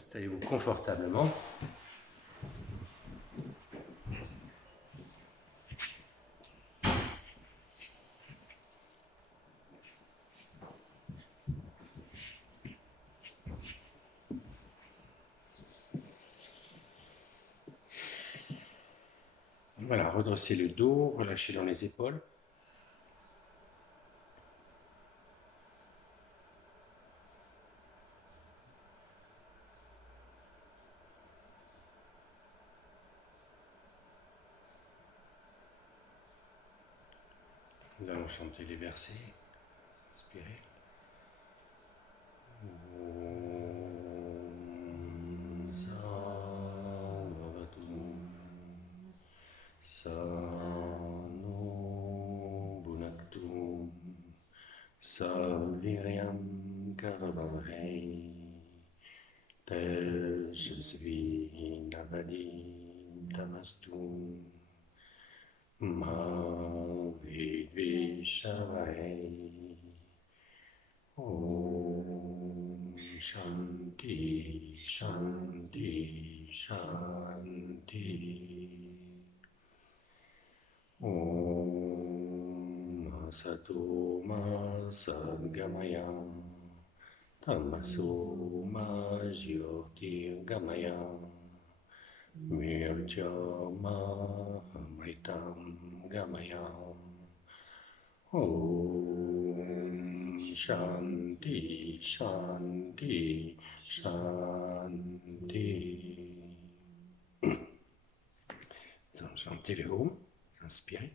Installez-vous confortablement. Voilà, redressez le dos, relâchez dans les épaules. Nous allons chanter les versets. Inspirez. Om Savavatu Sano Bhunaktu Saviryam Karavavai Tejasvi Navadi Tamastu Ma Vidvishavai. Om Shanti Shanti Shanti. Om Asato Ma Sadgamaya Tamaso Ma Jyotirgamaya Myrjama Amritam Gamaya. Om Shanti Shanti Shanti. Nous allons chanter le Om. Inspirez.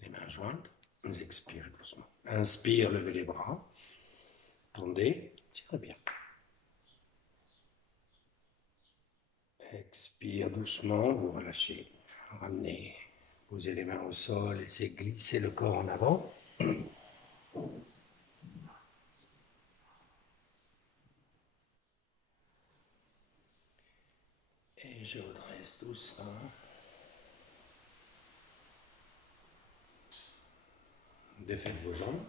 Les mains jointes, vous expirez doucement. Inspire, levez les bras, tendez, tirez bien. Expire doucement, vous relâchez. Ramenez, posez les mains au sol, laissez glisser le corps en avant. Et je redresse doucement. Défaites vos jambes.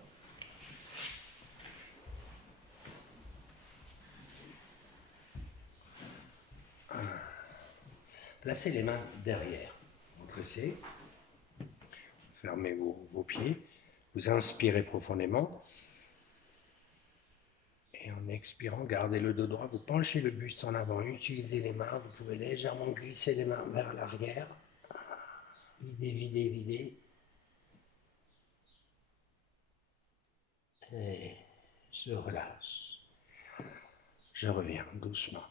Placez les mains derrière. Redressez. Fermez vos pieds. Vous inspirez profondément. Et en expirant, gardez le dos droit. Vous penchez le buste en avant. Utilisez les mains. Vous pouvez légèrement glisser les mains vers l'arrière. Videz, videz, videz. Et je relâche. Je reviens doucement.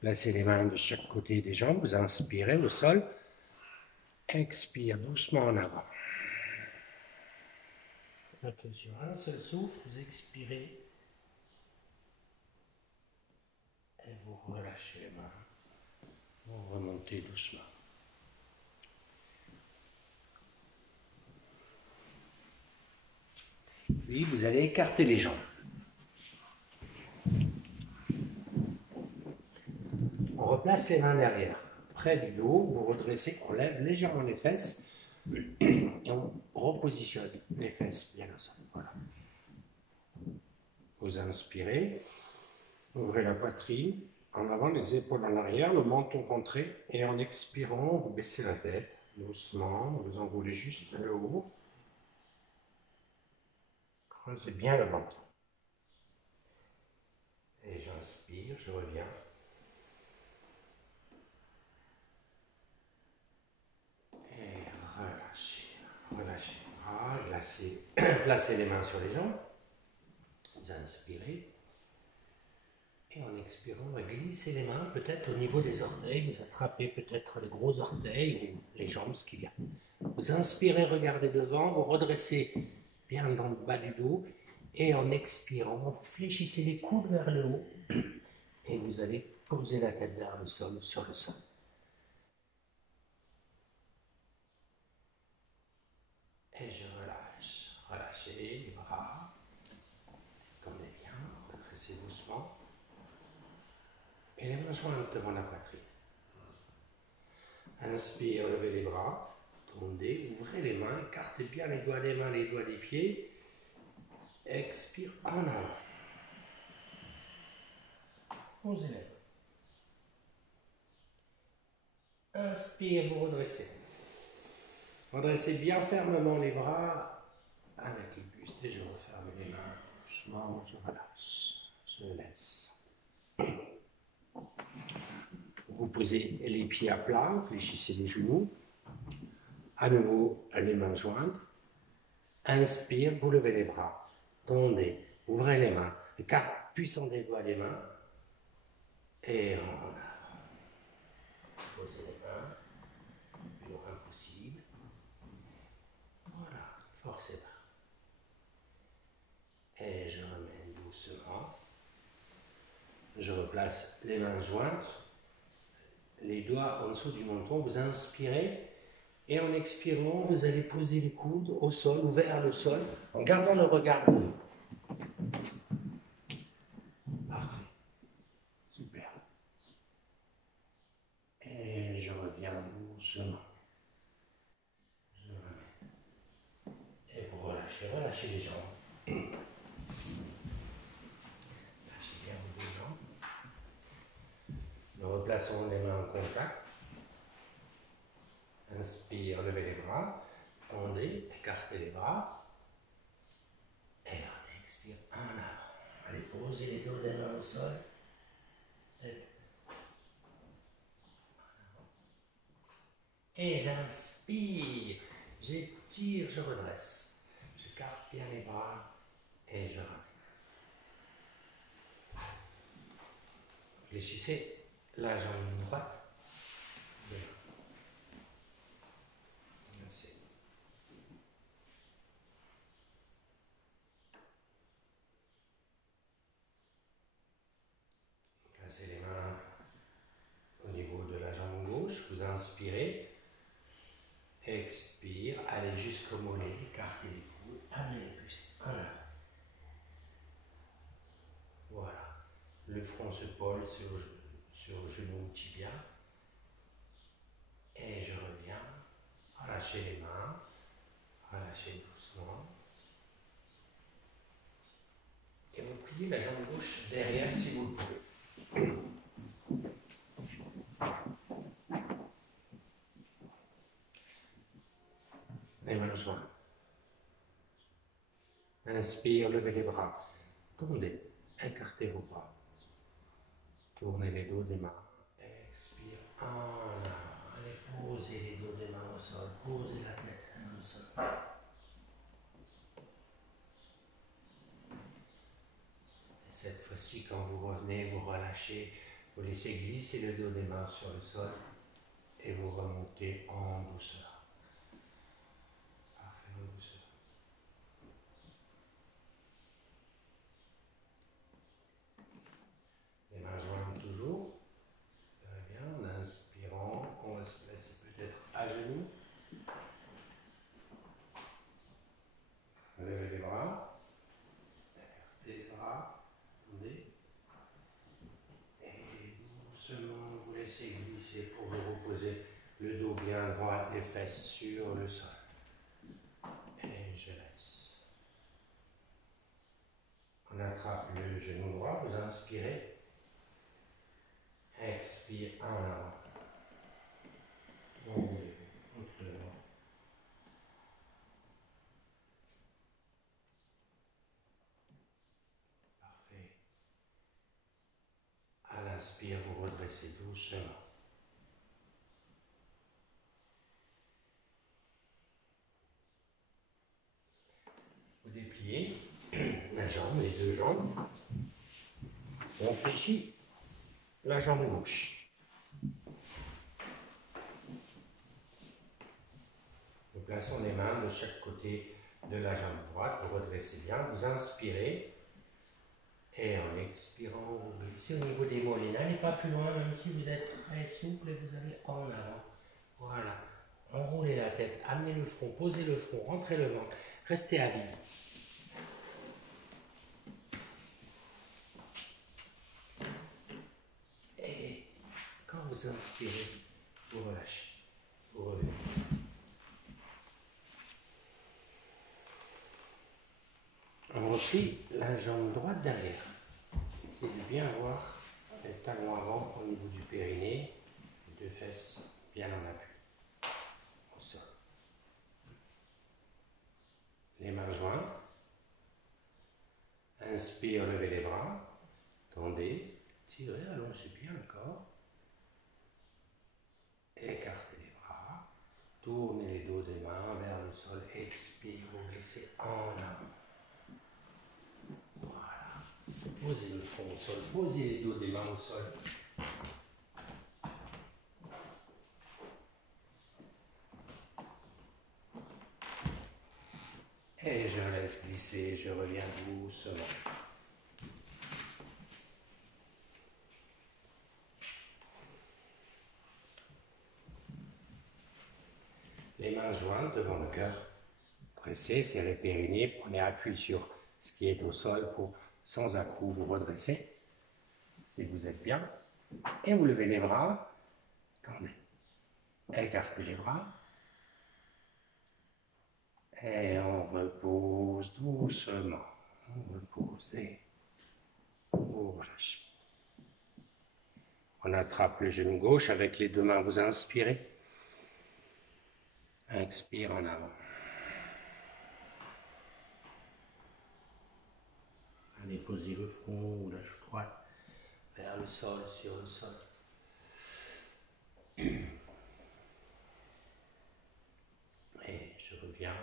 Placez les mains de chaque côté des jambes. Vous inspirez au sol. Expire doucement en avant. Un peu sur un seul souffle, vous expirez. Et vous relâchez les mains. Vous remontez doucement. Puis vous allez écarter les jambes. On replace les mains derrière. Près du dos, vous redressez, on lève légèrement les fesses et on repositionne les fesses bien au sol. Voilà. Vous inspirez, ouvrez la poitrine, en avant, les épaules en arrière, le menton rentré, et en expirant, vous baissez la tête doucement, vous enroulez juste le haut. Creusez bien le ventre. Et j'inspire, je reviens. Et relâchez, relâchez les bras, placez les mains sur les jambes. Vous inspirez. Et en expirant, on va glisser les mains peut-être au niveau des orteils. Vous attrapez peut-être les gros orteils ou les jambes, ce qu'il y a. Vous inspirez, regardez devant, vous redressez bien dans le bas du dos. Et en expirant, vous fléchissez les coudes vers le haut. Et vous allez poser la tête vers le sol, sur le sol. Et je relâche. Relâchez les bras. Tendez bien, redressez doucement. Et les mains jointes devant la poitrine. Inspire, levez les bras. Tendez, ouvrez les mains, écartez bien les doigts des mains, les doigts des pieds. Expire en avant. Posez les mains. Inspire, vous redressez. Redressez bien fermement les bras avec le buste et je referme les mains. Doucement, je relâche. Je laisse. Vous posez les pieds à plat, fléchissez les genoux. À nouveau, les mains jointes. Inspire, vous levez les bras. Tendez, ouvrez les mains. Écarte puissant des doigts des mains. Et en avant. Posez les mains. Le moins possible. Voilà, forcez pas. Et je ramène doucement. Je replace les mains jointes. Les doigts en dessous du menton. Vous inspirez. Et en expirant, vous allez poser les coudes au sol ou vers le sol en gardant le regard devant. Parfait. Super. Et je reviens doucement. Je remets. Et vous relâchez, relâchez les jambes. Lâchez bien vos deux jambes. Nous replaçons les mains en contact. Inspire, levez les bras. Tendez, écartez les bras. Et on expire en avant. Allez, posez les dos des mains au sol. Tête. Et j'inspire, j'étire, je redresse. J'écarte bien les bras et je ramène. Fléchissez la jambe droite. Bien. Merci. Placez les mains au niveau de la jambe gauche. Vous inspirez. Expire, allez jusqu'au mollet, écartez les coudes, amenez le buste en avant. Voilà. Le front se pose sur le genou tibia. Et je reviens. Relâchez les mains. Relâchez doucement. Et vous pliez la jambe gauche derrière si vous le pouvez. Les mains jointes. Inspire, levez les bras. Tendez, écartez vos bras. Tournez les dos des mains. Expire en avant. Allez, posez les dos des mains au sol. Posez la tête au sol. Et cette fois-ci, quand vous revenez, vous relâchez. Vous laissez glisser le dos des mains sur le sol. Et vous remontez en douceur. Parfait, en douceur. Les mains jointes toujours. Très bien. En inspirant, on va se placer peut-être à genoux. Levez les bras. Écartez les bras. Tendez. Et doucement, vous laissez glisser pour vous reposer le dos bien droit, les fesses sur le sol. Et je laisse. On attrape le genou droit, vous inspirez. Expire en avant. Enlevez entre le bras. inspire, vous redressez doucement. Vous dépliez la jambe, les deux jambes. On fléchit la jambe gauche. Nous plaçons les mains de chaque côté de la jambe droite. Vous redressez bien, vous inspirez. Et en expirant, vous glissez au niveau des mollets. N'allez pas plus loin, même si vous êtes très souple et vous allez en avant. Voilà. Enroulez la tête, amenez le front, posez le front, rentrez le ventre. Restez à vide. Et quand vous inspirez, vous relâchez. Vous revenez. On replie la jambe droite derrière. Essayez de bien voir les talons avant au niveau du périnée, les deux fesses bien en appui au sol. Les mains jointes. Inspire, levez les bras, tendez, tirez, allongez bien le corps. Écartez les bras, tournez les dos des mains vers le sol, expire, vous glissez en avant. Voilà. Posez le front au sol, posez les dos des mains au sol. Et je laisse glisser, je reviens doucement. Les mains jointes devant le cœur. Pressez, serrez le périnée, prenez appui sur ce qui est au sol pour, sans à-coup, vous redresser, si vous êtes bien. Et vous levez les bras, tendez. Écartez les bras. Et on repose doucement. On repose et vous relâchez. On attrape le genou gauche avec les deux mains. Vous inspirez. Expire en avant. Allez poser le front ou la joue droite vers le sol, sur le sol. Et je reviens.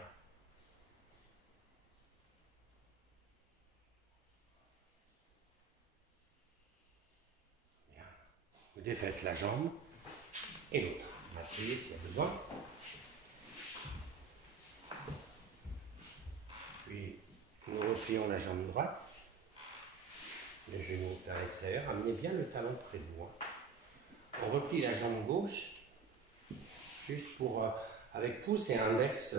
Bien. Vous défaites la jambe et l'autre. Massez s'il y a besoin. Puis nous replions la jambe droite. Le genou vers l'extérieur. Amenez bien le talon près de vous. On replie la jambe gauche. Juste pour, avec pouce et index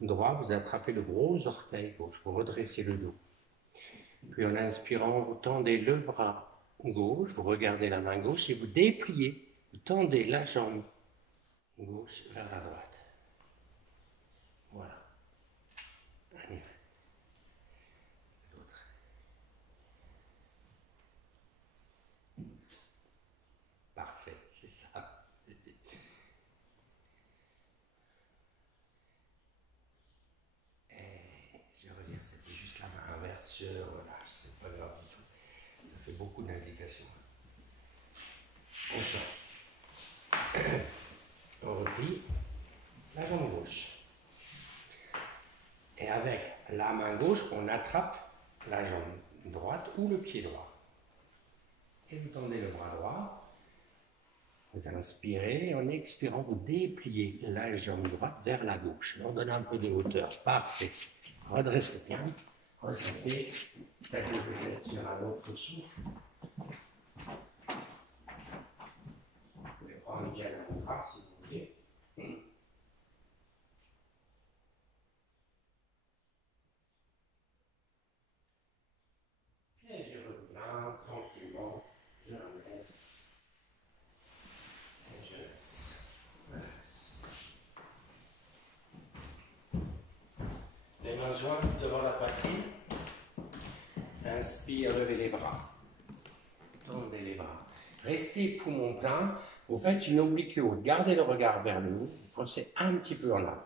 droit, vous attrapez le gros orteil gauche. Vous redressez le dos. Puis en inspirant, vous tendez le bras gauche. Vous regardez la main gauche et vous dépliez. Vous tendez la jambe gauche vers la droite. Voilà. On y va. L'autre. Parfait, c'est ça. Et je reviens, c'était juste la main inverse, je relâche, c'est pas grave du tout. Ça fait beaucoup d'indications. On sort. On replie la jambe gauche. Et avec la main gauche, on attrape la jambe droite ou le pied droit. Et vous tendez le bras droit. Vous inspirez et en expirant, vous dépliez la jambe droite vers la gauche. On donne un peu de hauteur. Parfait. Redressez bien. Ressentez. Faites peut-être sur un autre souffle. Vous pouvez prendre bien la bras si vous voulez. Et je reviens tranquillement. Je relève. Et je laisse. Relax. Les mains jointes devant la poitrine. Inspire, levez les bras. Tendez les bras. Restez poumon plein. Vous faites une oblique haute. Gardez le regard vers le haut. Vous pensez un petit peu en avant.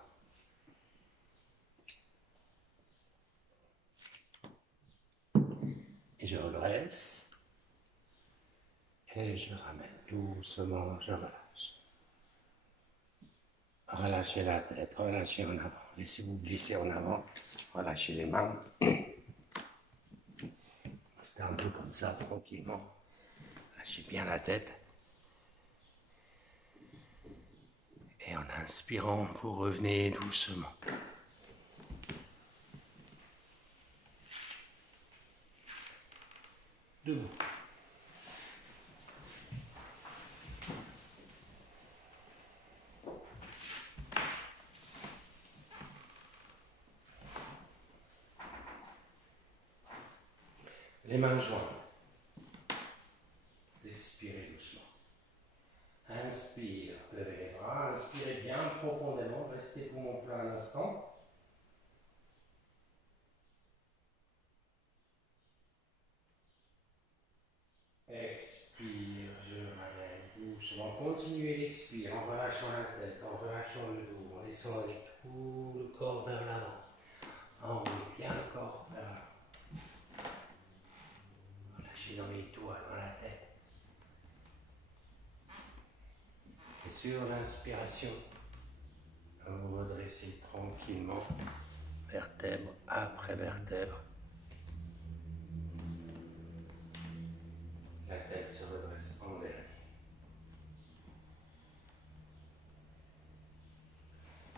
Et je redresse. Et je ramène doucement, je relâche. Relâchez la tête, relâchez en avant. Laissez-vous glisser en avant. Relâchez les mains. Restez un peu comme ça, tranquillement. Lâchez bien la tête. Et en inspirant, vous revenez doucement. Debout. Les mains jointes. Expirez doucement. Inspire, levez les bras. Inspirez bien profondément. Restez poumon plein un instant. Expire, je ramène doucement. Continuez l'expire en relâchant la tête, en relâchant le dos, en laissant aller tout le corps vers l'avant. Enroulez bien le corps vers l'avant. Relâchez dans les doigts, dans la tête. Et sur l'inspiration, vous redressez tranquillement, vertèbre après vertèbre. La tête se redresse en dernier.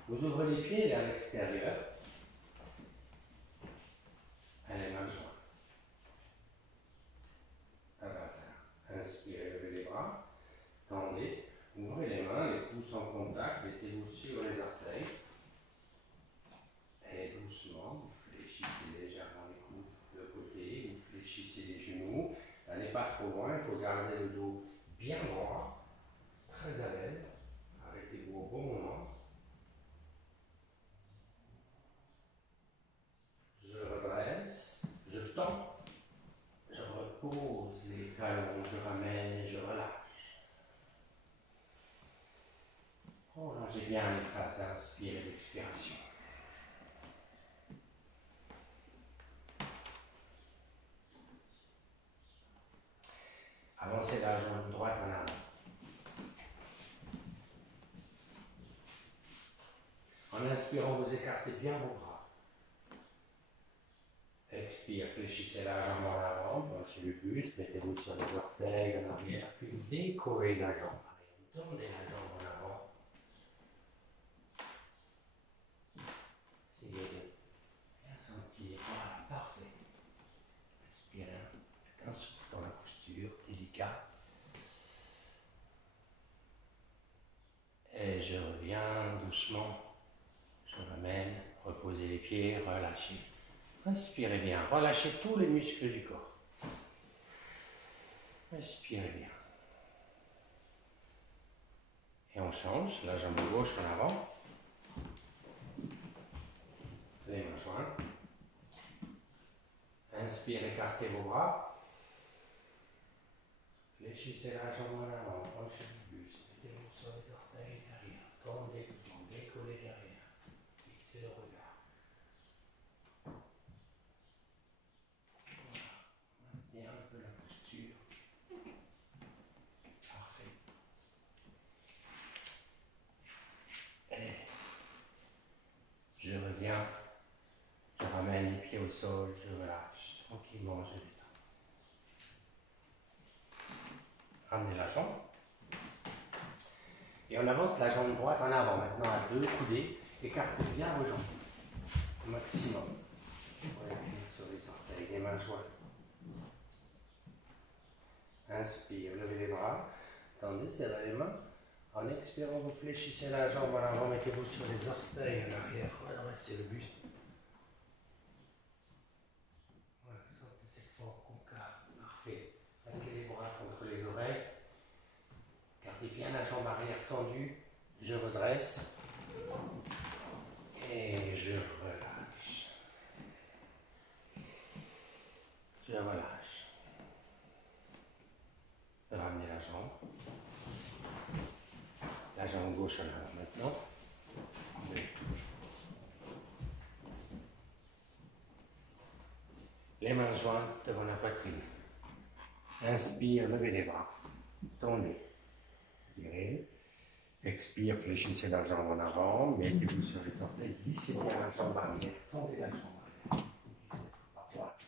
Vous ouvrez les pieds vers l'extérieur. Les mains jointes. Inspirez, levez les bras. Tendez. Ouvrez les mains, les pouces en contact. Mettez-vous sur les orteils. Et doucement, vous fléchissez légèrement les coudes de côté. Vous fléchissez les genoux. N'allez pas trop loin. Il faut garder le dos bien droit. Très à l'aise. Arrêtez-vous au bon moment. Je redresse, je tends, je repose les talons, je ramène et je relâche. Prolongez bien les phases d'inspire et d'expiration. Avancez la jambe droite en avant. En inspirant, vous écartez bien vos bras. Expire, fléchissez la jambe en avant, penchez le buste, mettez-vous sur les orteils en arrière, puis décollez la jambe. Vous tendez la jambe en avant. Essayez de bien sentir. Voilà, parfait. Inspirez, un souffle dans la posture, délicat. Et je reviens doucement. Je ramène, reposez les pieds, relâchez. Inspirez bien, relâchez tous les muscles du corps. Inspirez bien. Et on change, la jambe gauche en avant. Les mains jointes. Inspire, écartez vos bras. Fléchissez la jambe en avant, penchez le buste. Mettez-vous sur les orteils derrière. Tendez, décollez derrière. Fixez le regard. Voilà. Maintenez un peu la posture. Parfait. Et je reviens. Je ramène les pieds au sol, je relâche. Tranquillement, je détends. Ramenez la jambe. Et on avance la jambe droite en avant. Maintenant à deux coudées. Écartez bien vos jambes. Au maximum. Voilà, sur les orteils, les mains jointes. Inspire, levez les bras. Tendez, serrez les mains. En expirant, vous fléchissez la jambe en avant. Mettez-vous sur les orteils en arrière. Redressez le buste. Voilà, sortez cette forme concave. Parfait. Plaquez les bras contre les oreilles. Gardez bien la jambe arrière tendue. Je redresse. Et je relâche. Je relâche. Ramenez la jambe. La jambe gauche en avant maintenant. Les mains jointes devant la poitrine. Inspire, levez les bras. tendez. Tirez. Expire, fléchissez la jambe en avant, mettez-vous sur les orteils, glissez bien la jambe arrière, tendez la jambe arrière. Glissez à droite.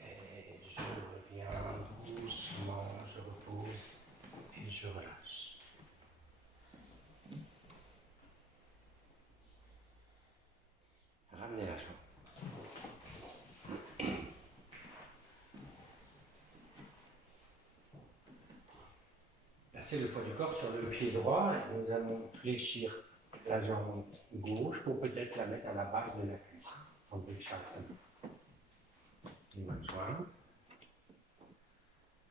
Et je reviens doucement, je repose et je relâche. Ramenez la jambe. Placez le poids du corps sur le pied droit et nous allons fléchir la jambe gauche pour peut-être la mettre à la base de la cuisse. Tendez chaque les mains jointes.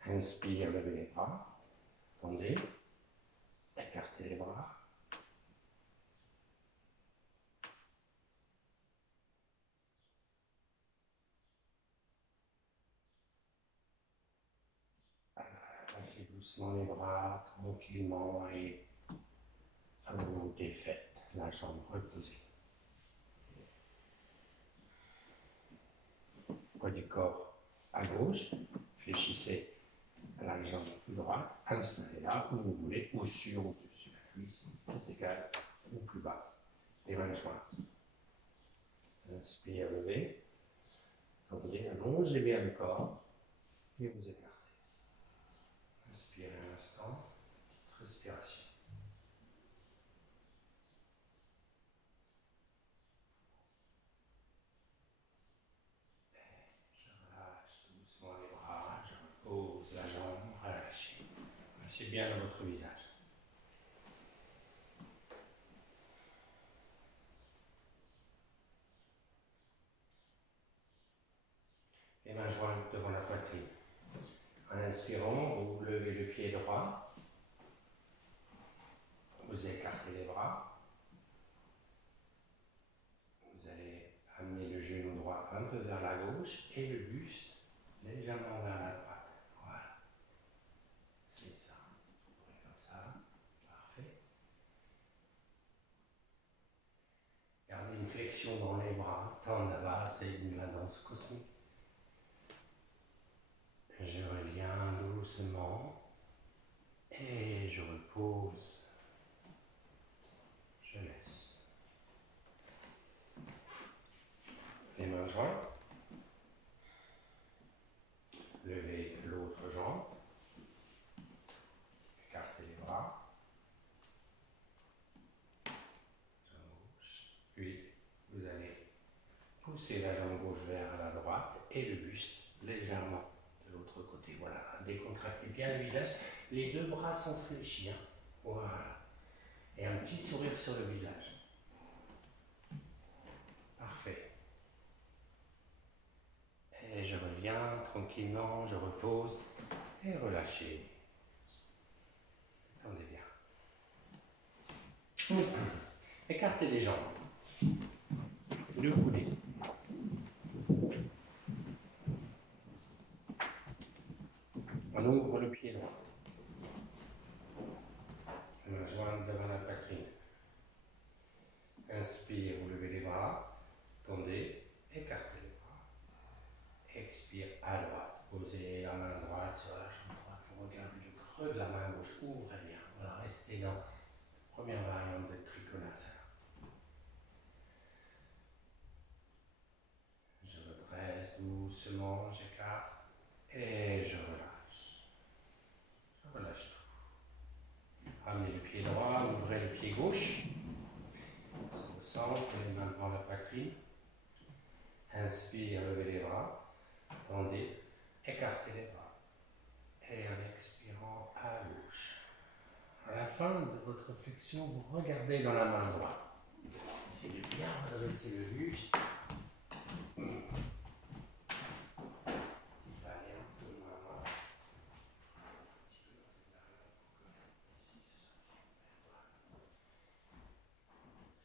Inspire, levez les bras. Tendez. Écartez les bras. Lâchez doucement les bras, tranquillement et vous défaites la jambe reposée. Poids du corps à gauche, fléchissez la jambe droite, installez-la où vous voulez, ou sur ou au-dessus de la cuisse, c'est égal, ou plus bas. Les mains jointes. Inspire, levez. Tendez, allongez bien le corps et vous écartez. Inspirez un instant, petite respiration. Je relâche doucement les bras, je repose la jambe, relâchez. Relâchez bien dans votre visage. Les mains jointes devant la poitrine. En inspirant, vous levez le pied droit. Vous écartez les bras. Vous allez amener le genou droit un peu vers la gauche et le buste légèrement vers la droite. Voilà. C'est ça. Vous pourrez comme ça. Parfait. Gardez une flexion dans les bras. Tendre la base, c'est la danse cosmique. Je reviens doucement et je repose. Je laisse. Les mains jointes. Levez l'autre jambe. Écartez les bras. Jambe gauche. Puis vous allez pousser la jambe gauche vers la droite et le buste légèrement de l'autre côté. Voilà, décontractez bien le visage. Les deux bras sont fléchis. Hein. Voilà. Et un petit sourire sur le visage. Parfait. Et je reviens tranquillement, je repose et relâchez. Tendez bien. Écartez les jambes. Le coude. On ouvre le pied droit. Main jointe devant la poitrine. Inspire, vous levez les bras. Tendez, écartez les bras. Expire à droite. Posez la main droite sur la jambe droite. Vous regardez le creux de la main gauche. Ouvrez bien. Voilà, restez dans la première variante de Trikonasana. Je redresse doucement, j'écarte et je relâche. Je relâche tout. Ramenez le pied droit, ouvrez le pied gauche. Au centre, les mains devant la poitrine. Inspire, levez les bras. Tendez, écartez les bras. Et en expirant à gauche. À la fin de votre flexion, vous regardez dans la main droite. Essayez de bien redresser le buste.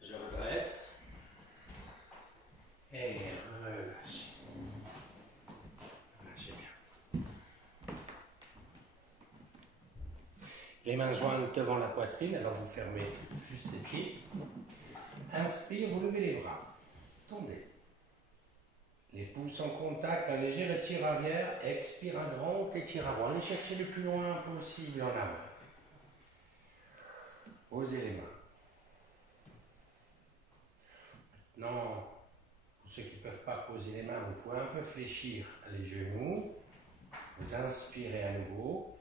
Je redresse et relâche. Relâchez bien. Les mains jointes devant la poitrine, alors vous fermez juste les pieds. Inspire, vous levez les bras. Tendez. Les pouces en contact, un léger retire arrière, expire un grand étire avant. Allez chercher le plus loin possible en avant. Posez les mains. Non, pour ceux qui ne peuvent pas poser les mains, vous pouvez un peu fléchir les genoux. Vous inspirez à nouveau.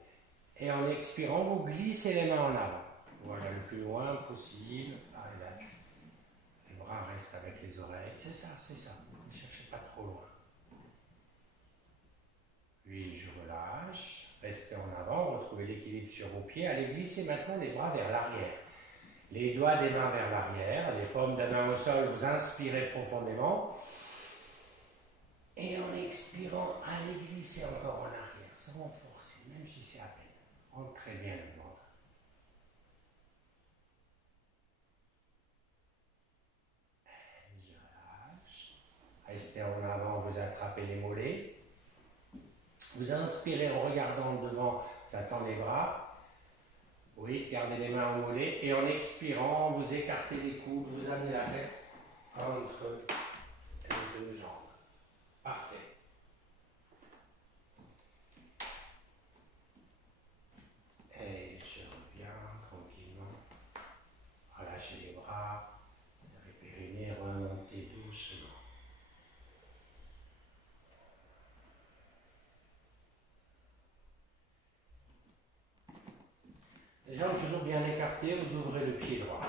Et en expirant, vous glissez les mains en avant. Voilà, le plus loin possible. Par là. Les bras restent avec les oreilles. C'est ça, c'est ça. Ne cherchez pas trop loin. Puis je relâche. Restez en avant. Retrouvez l'équilibre sur vos pieds. Allez glisser maintenant les bras vers l'arrière. Les doigts des mains vers l'arrière. Les paumes des mains au sol. Vous inspirez profondément. Et en expirant, allez glisser encore en arrière, sans forcer, même si c'est à peine. Ancrez bien le ventre. Et je relâche. Restez en avant, vous attrapez les mollets. Vous inspirez en regardant devant, ça tend les bras. Oui, gardez les mains au mollet. Et en expirant, vous écartez les coudes, vous amenez la tête entre les deux jambes. Parfait. Et je reviens tranquillement. Relâchez les bras. Les périnées, remontez doucement. Les jambes toujours bien écartées, vous ouvrez le pied droit.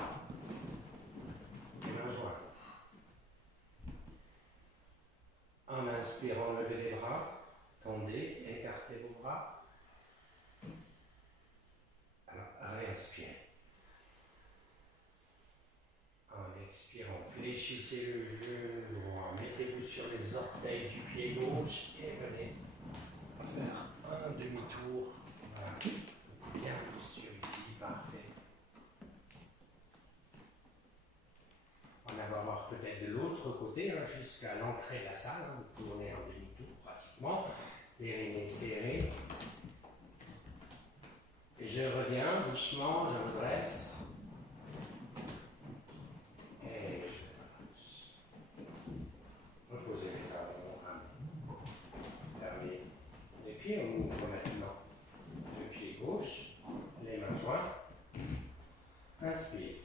Les mains jointes. En inspirant, levez les bras. Tendez, écartez vos bras. Alors, réinspirez. En expirant, fléchissez le genou droit. Mettez-vous sur les orteils du pied gauche et venez faire un demi-tour. Voilà. Bien posture ici, parfait. On va voir peut-être de l'autre côté, hein, jusqu'à l'entrée de la salle. Hein, vous tournez en demi-tour pratiquement. Périnée serrée. Je reviens doucement, je redresse. Et je relâche. Reposez les talons. Fermez les pieds. On ouvre maintenant le pied gauche. Les mains jointes. Inspire.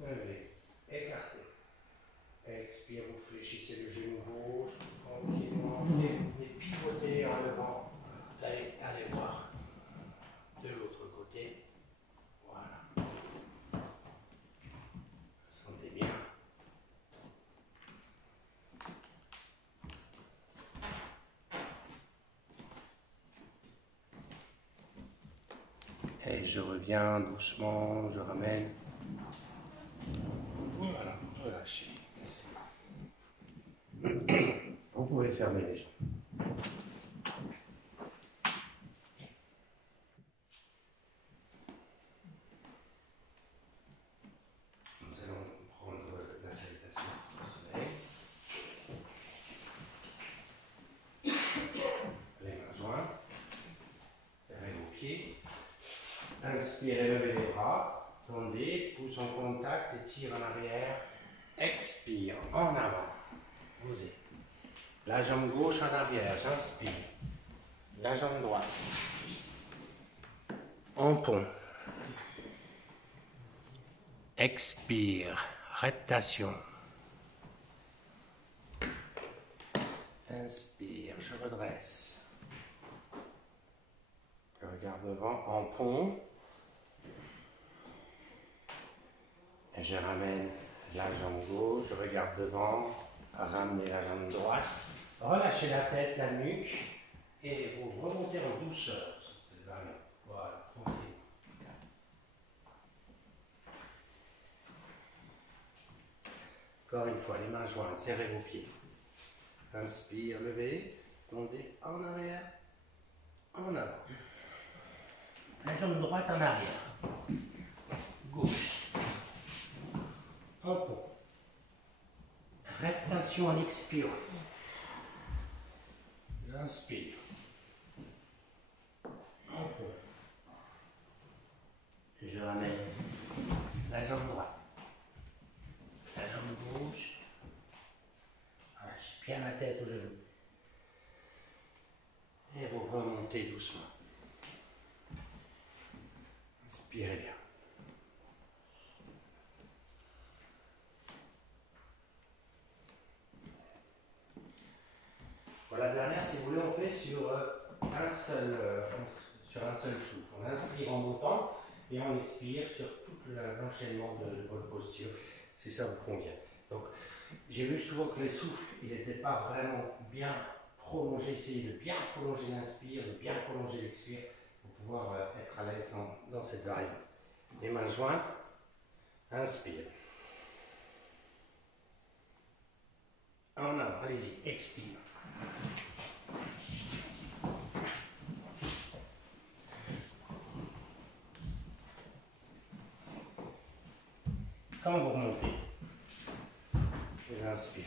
Levez. Écartez. Expire, vous fléchissez le genou gauche. Tranquillement. Vous venez pivoter en levant. Allez voir de l'autre côté. Voilà. Sentez bien. Et je reviens doucement, je ramène. Voilà, relâchez. Vous pouvez fermer les jambes. Nous allons prendre la salutation au soleil. Les mains jointes. Serrez vos pieds. Inspirez, levez les bras. Tendez, pouce en contact, étire en arrière. Expire, en avant. Posez. La jambe gauche en arrière, j'inspire. La jambe droite. En pont. Expire, reptation. Inspire, je redresse. Je regarde devant, en pont. Et je ramène la jambe gauche, je regarde devant, ramenez la jambe droite. Relâchez la tête, la nuque, et vous remontez en douceur. Voilà, tranquille. Encore une fois, les mains jointes, serrez vos pieds. Inspire, levez, tendez en arrière, en avant. La jambe droite en arrière. Gauche. En pont. Reptation en expirant. J'inspire. En pont. Je ramène la jambe droite. La jambe gauche. Relâche. bien la tête au genou. Et vous remontez doucement. Inspirez bien. Pour la dernière, si vous voulez, on fait sur un seul souffle. On inspire en montant et on expire sur tout l'enchaînement de votre posture, si ça vous convient. Donc, j'ai vu souvent que les souffles, ils n'étaient pas vraiment bien prolongés. Essayez de bien prolonger l'inspire, de bien prolonger l'expire pour pouvoir être à l'aise dans cette variante. Les mains jointes, inspire. En avant, allez-y, expire. Quand vous remontez, vous inspirez.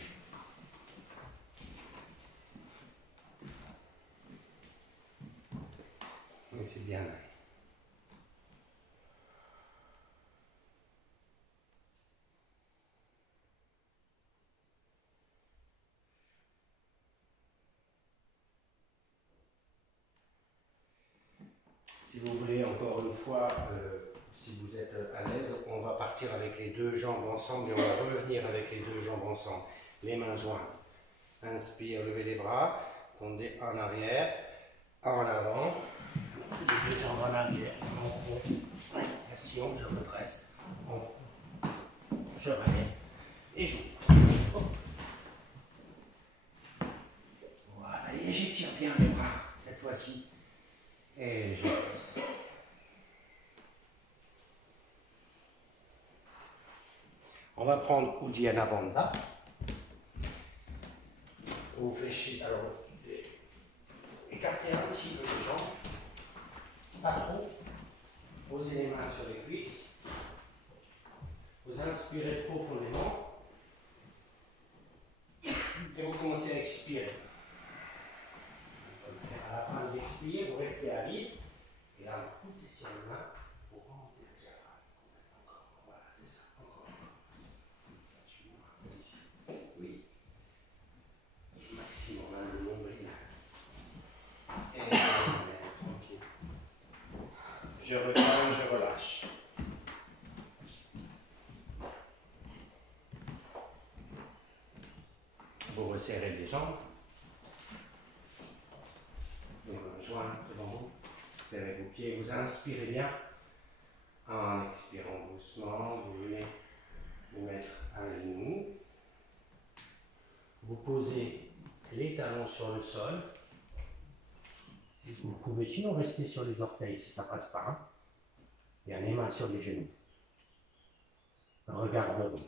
Et c'est bien allé. Si vous voulez, encore une fois, si vous êtes à l'aise, on va partir avec les deux jambes ensemble et on va revenir avec les deux jambes ensemble. Les mains jointes. Inspire, levez les bras, tendez en arrière, en avant. Les deux jambes en arrière. Action, je redresse. Je ramène et j'ouvre. Voilà, et j'étire bien les bras cette fois-ci. Et je laisse. On va prendre Uddiyana Bandha. Vous fléchissez, alors écartez un petit peu les jambes, pas trop. Posez les mains sur les cuisses. Vous inspirez profondément. Et vous commencez à expirer. À la fin de l'expire, vous restez à vide. Et là, on pousse sur les mains pour remonter le diaphragme. Encore. Voilà, c'est ça. Encore. Tu m'ouvres ici. Oui. Maximum, hein, le nombril. Et tranquille. Je referme, je relâche. Vous resserrez les jambes. Vous joignez devant vous. Serrez vos pieds. Vous inspirez bien. En expirant doucement, vous venez vous mettre à genoux. Vous posez les talons sur le sol. Si vous pouvez, sinon rester sur les orteils si ça passe pas. Hein. Bien les mains sur les genoux. Regard devant.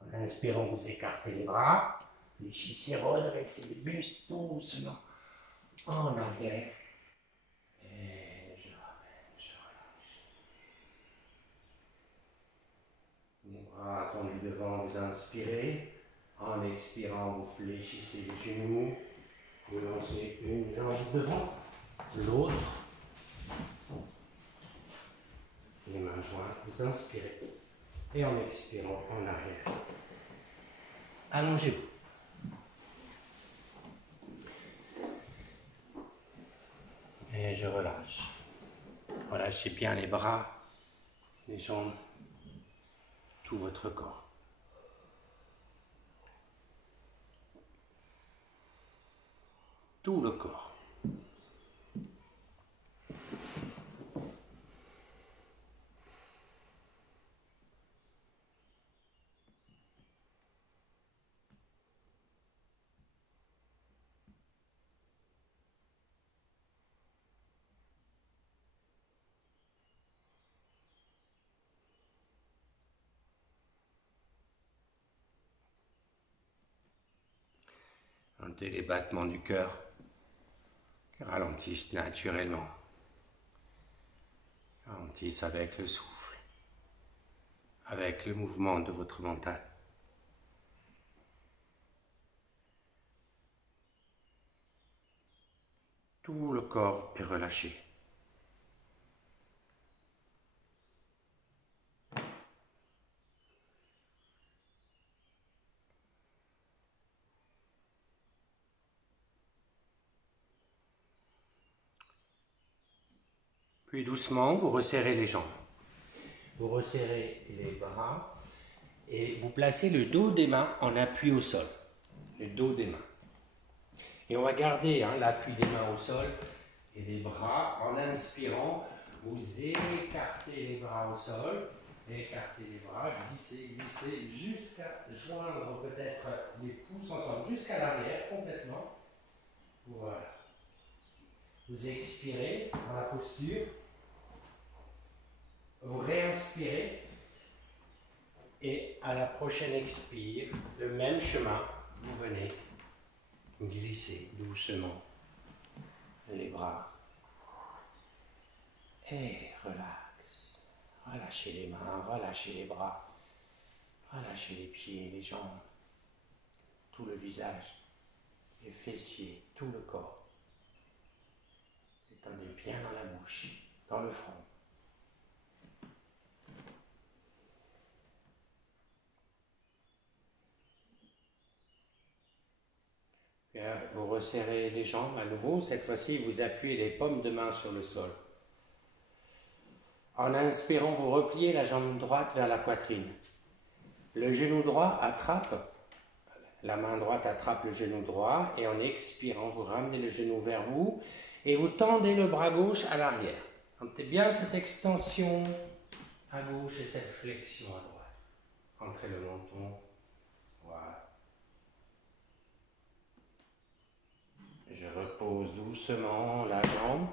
En inspirant, vous écartez les bras. Fléchissez, redressez le buste doucement en arrière. Et je ramène, je relâche. Les bras tendus devant, vous inspirez. En expirant, vous fléchissez les genoux. Vous lancez une jambe devant, l'autre. Les mains jointes, vous inspirez. Et en expirant, en arrière. Allongez-vous. Et je relâche. Relâchez bien les bras, les jambes, tout votre corps. Tout le corps. Sentez les battements du cœur qui ralentissent naturellement. Ralentissent avec le souffle, avec le mouvement de votre mental. Tout le corps est relâché. Puis doucement, vous resserrez les jambes. Vous resserrez les bras et vous placez le dos des mains en appui au sol. Le dos des mains. Et on va garder l'appui des mains au sol et des bras. En inspirant, vous écartez les bras au sol, écartez les bras, glissez, glissez, jusqu'à joindre peut-être les pouces ensemble, jusqu'à l'arrière complètement. Voilà. Vous expirez dans la posture, vous réinspirez et à la prochaine expire, le même chemin, vous venez glisser doucement les bras et relax. Relâchez les mains, relâchez les bras, relâchez les pieds, les jambes, tout le visage, les fessiers, tout le corps. Détendez bien dans la bouche, dans le front. Bien, vous resserrez les jambes à nouveau. Cette fois-ci, vous appuyez les paumes de main sur le sol. En inspirant, vous repliez la jambe droite vers la poitrine. Le genou droit attrape, la main droite attrape le genou droit et en expirant, vous ramenez le genou vers vous et vous tendez le bras gauche à l'arrière. Sentez bien cette extension à gauche et cette flexion à droite. Entrez le menton. Voilà. Je repose doucement la jambe.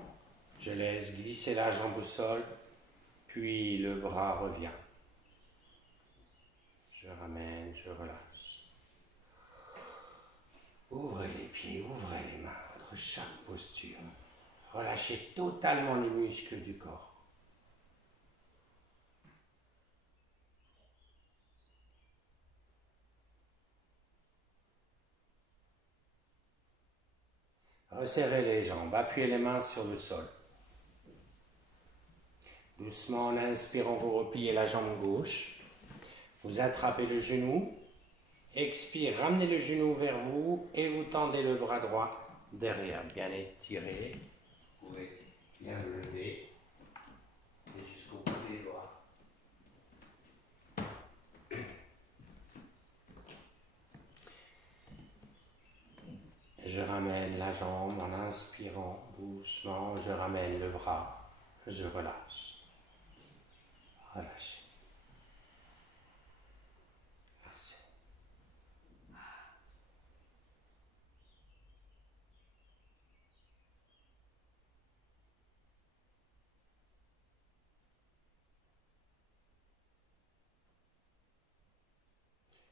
Je laisse glisser la jambe au sol. Puis le bras revient. Je ramène, je relâche. Ouvrez les pieds, ouvrez les mains entre chaque posture. Relâchez totalement les muscles du corps. Resserrez les jambes, appuyez les mains sur le sol. Doucement, en inspirant, vous repliez la jambe gauche. Vous attrapez le genou. Expire, ramenez le genou vers vous et vous tendez le bras droit derrière. Bien étiré. Vous pouvez bien le lever et jusqu'au bout des doigts. Je ramène la jambe en inspirant doucement. Je ramène le bras. Je relâche. Relâchez. Assez.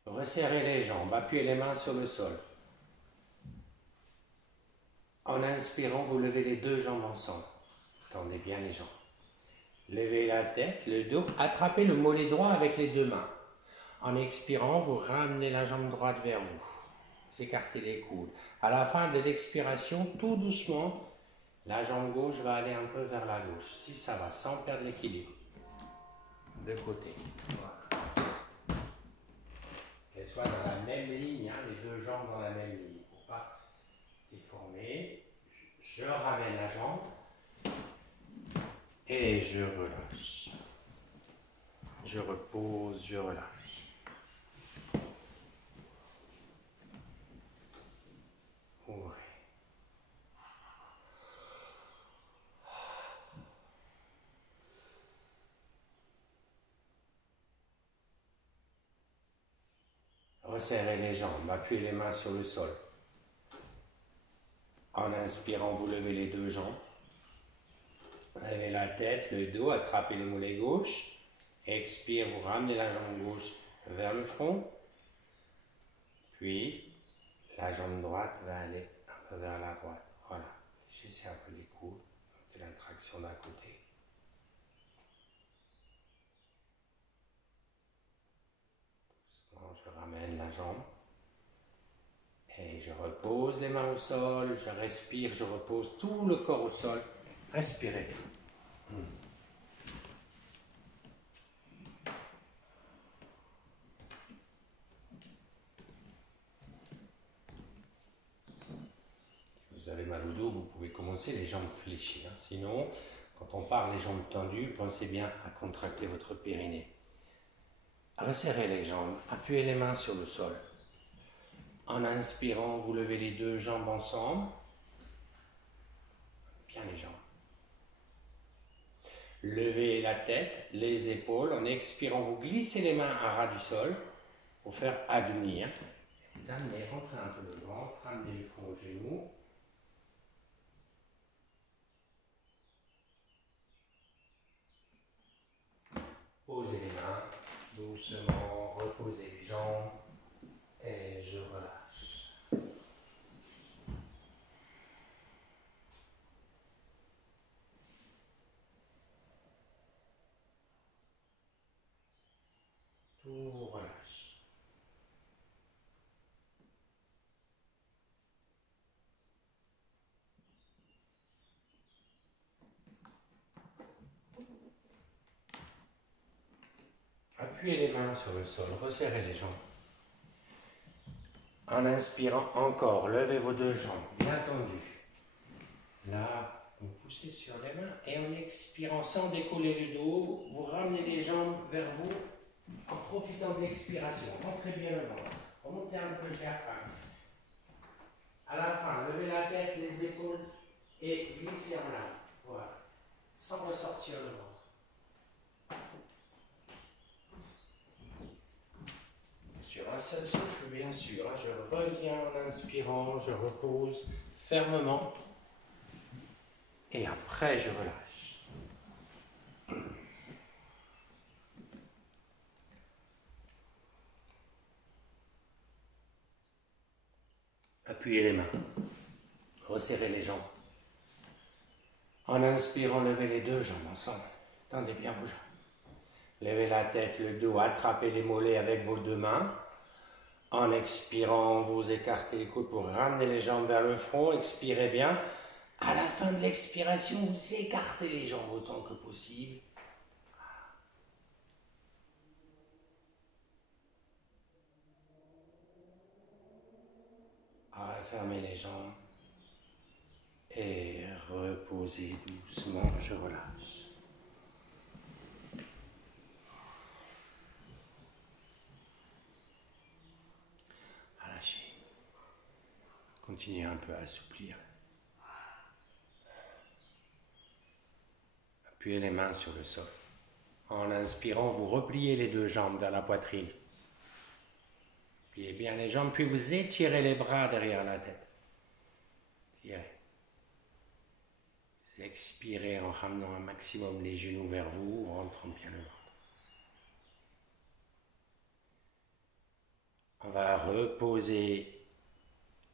Resserrez les jambes, appuyez les mains sur le sol. En inspirant, vous levez les deux jambes ensemble. Tendez bien les jambes. Levez la tête, le dos, attrapez le mollet droit avec les deux mains. En expirant, vous ramenez la jambe droite vers vous. Vous écartez les coudes. À la fin de l'expiration, tout doucement, la jambe gauche va aller un peu vers la gauche. Si ça va, sans perdre l'équilibre. De côté. Voilà. Qu'elle soit dans la même ligne, les deux jambes dans la même ligne. Pour pas déformer. Je ramène la jambe. Et je relâche. Je repose, je relâche. Ouvrez. Resserrez les jambes, appuyez les mains sur le sol. En inspirant, vous levez les deux jambes. Levez la tête, le dos, attrapez le mollet gauche. Expire, vous ramenez la jambe gauche vers le front. Puis, la jambe droite va aller un peu vers la droite. Voilà. J'essaie un peu les coudes. C'est la traction d'un côté. Doucement, je ramène la jambe. Et je repose les mains au sol. Je respire, je repose tout le corps au sol. Respirez. Si vous avez mal au dos, vous pouvez commencer les jambes fléchies. Sinon, Quand on parle les jambes tendues, pensez bien à contracter votre périnée. Resserrez les jambes, appuyez les mains sur le sol. En inspirant, vous levez les deux jambes ensemble. Bien les jambes. Levez la tête, les épaules. En expirant, vous glissez les mains à ras du sol pour faire advenir. Vous amenez, rentrez un peu le ventre, ramenez le front aux genoux. Posez les mains, doucement, reposez les jambes et je relâche. Tout relâche. Appuyez les mains sur le sol, resserrez les jambes. En inspirant encore, levez vos deux jambes, bien tendues. Là, vous poussez sur les mains et en expirant sans décoller le dos, vous ramenez les jambes vers vous en profitant de l'expiration. Rentrez bien le ventre, remontez un peu le diaphragme. À la fin, levez la tête, les épaules et glissez en avant. Voilà, sans ressortir le ventre. Sur un seul souffle, bien sûr. Je reviens en inspirant, je repose fermement. Et après, je relâche. Appuyez les mains. Resserrez les jambes. En inspirant, levez les deux jambes ensemble. Tendez bien vos jambes. Levez la tête, le dos, attrapez les mollets avec vos deux mains. En expirant, vous écartez les coudes pour ramener les jambes vers le front. Expirez bien. À la fin de l'expiration, vous écartez les jambes autant que possible. Fermez les jambes. Et reposez doucement, je relâche. Relâchez. Continuez un peu à assouplir. Appuyez les mains sur le sol. En inspirant, vous repliez les deux jambes vers la poitrine. Pliez bien les jambes, puis vous étirez les bras derrière la tête. Tirez. Vous expirez en ramenant un maximum les genoux vers vous, en rentrant bien le ventre. On va reposer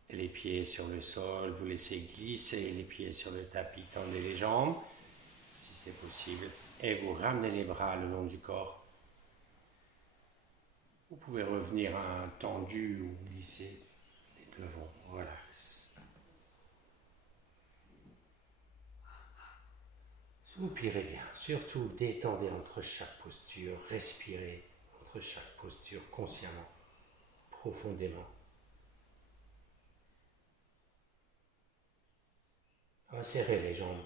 les pieds sur le sol, vous laissez glisser les pieds sur le tapis, tendez les jambes, si c'est possible, et vous ramenez les bras le long du corps. Vous pouvez revenir à un tendu ou glisser les devants, relax. Soupirez bien, surtout détendez entre chaque posture, respirez entre chaque posture consciemment, profondément. Resserrez les jambes.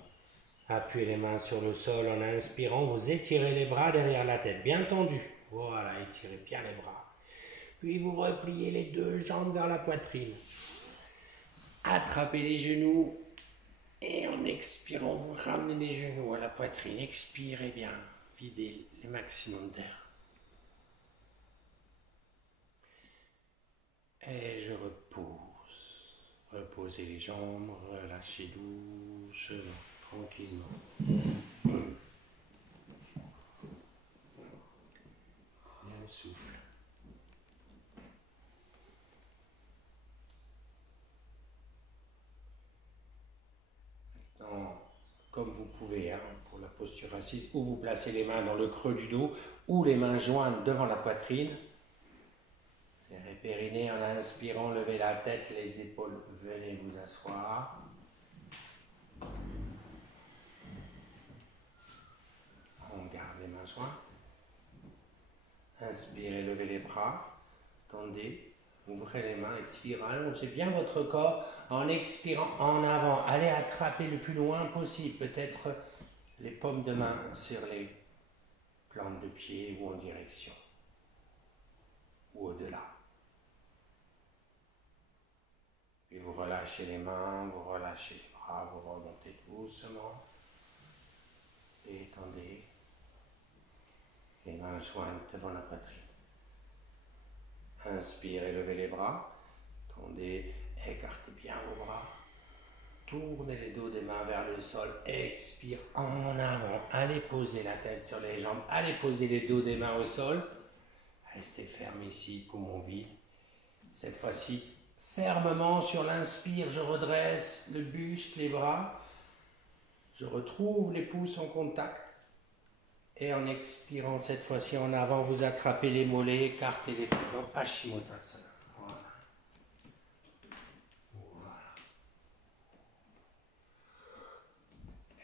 Appuyez les mains sur le sol en inspirant. Vous étirez les bras derrière la tête, bien tendus. Voilà, étirez bien les bras. Puis vous repliez les deux jambes vers la poitrine. Attrapez les genoux. Et en expirant, vous ramenez les genoux à la poitrine. Expirez bien. Videz le maximum d'air. Et je repose. Reposez les jambes, relâchez doucement, tranquillement. Bien le souffle. Maintenant, comme vous pouvez, pour la posture assise, ou vous placez les mains dans le creux du dos, ou les mains jointes devant la poitrine. Serrez périnée en inspirant, levez la tête, les épaules, venez vous asseoir. On garde les mains jointes. Inspirez, levez les bras, tendez, ouvrez les mains, étirez, allongez bien votre corps en expirant en avant. Allez attraper le plus loin possible, peut-être les paumes de main sur les plantes de pied ou en direction, ou au-delà. Puis vous relâchez les mains, vous relâchez les bras, vous remontez doucement. Et étendez les mains jointes devant la poitrine. Inspirez, levez les bras. Tendez, écartez bien vos bras. Tournez les dos des mains vers le sol. Expire en avant. Allez poser la tête sur les jambes. Allez poser les dos des mains au sol. Restez ferme ici, poumon vide. Cette fois-ci, fermement sur l'inspire, je redresse le buste, les bras. Je retrouve les pouces en contact. Et en expirant cette fois-ci en avant, vous attrapez les mollets, écartez les pieds. Donc, Paschimottanasana. Voilà.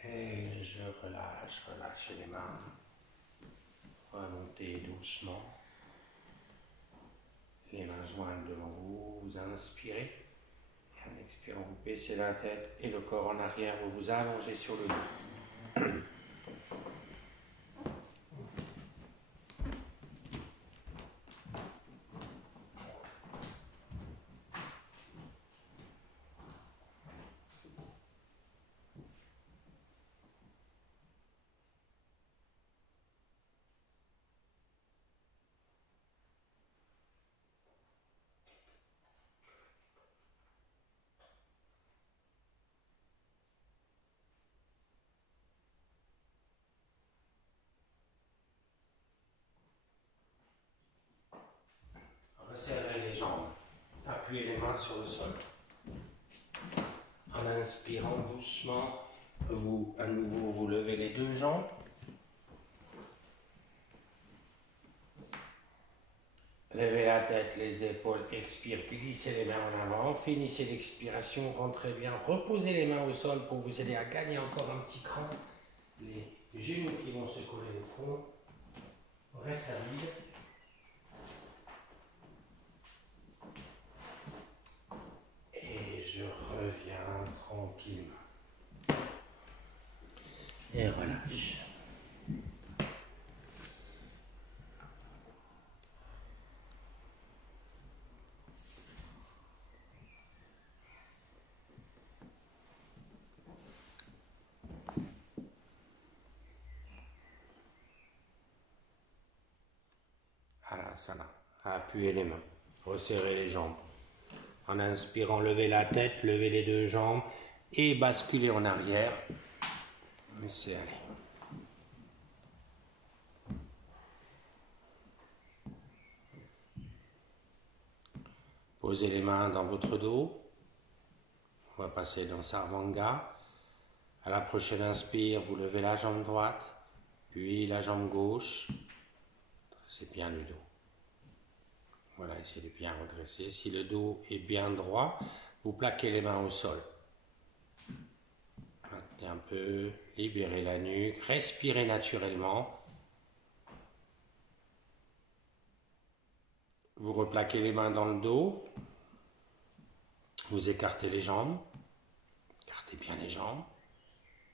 Et je relâche les mains. Remontez doucement. Les mains jointes devant vous, vous inspirez. Et en expirant, vous baissez la tête et le corps en arrière, vous vous allongez sur le dos. Resserrez les jambes. Appuyez les mains sur le sol. En inspirant doucement, à nouveau, vous levez les deux jambes. Levez la tête, les épaules, expire, glissez les mains en avant, finissez l'expiration, rentrez bien, reposez les mains au sol pour vous aider à gagner encore un petit cran. Les genoux qui vont se coller au front. Reste à vide. Et je reviens tranquillement. Et relâche. Alasana. Appuyez les mains. Resserrez les jambes. En inspirant, levez la tête, levez les deux jambes et basculez en arrière. Laissez aller. Posez les mains dans votre dos. On va passer dans Sarvanga. À la prochaine inspire, vous levez la jambe droite, puis la jambe gauche. Dressez bien le dos. Voilà, essayez de bien redresser. Si le dos est bien droit, vous plaquez les mains au sol. Maintenez un peu, libérez la nuque, respirez naturellement. Vous replaquez les mains dans le dos. Vous écartez les jambes. Écartez bien les jambes.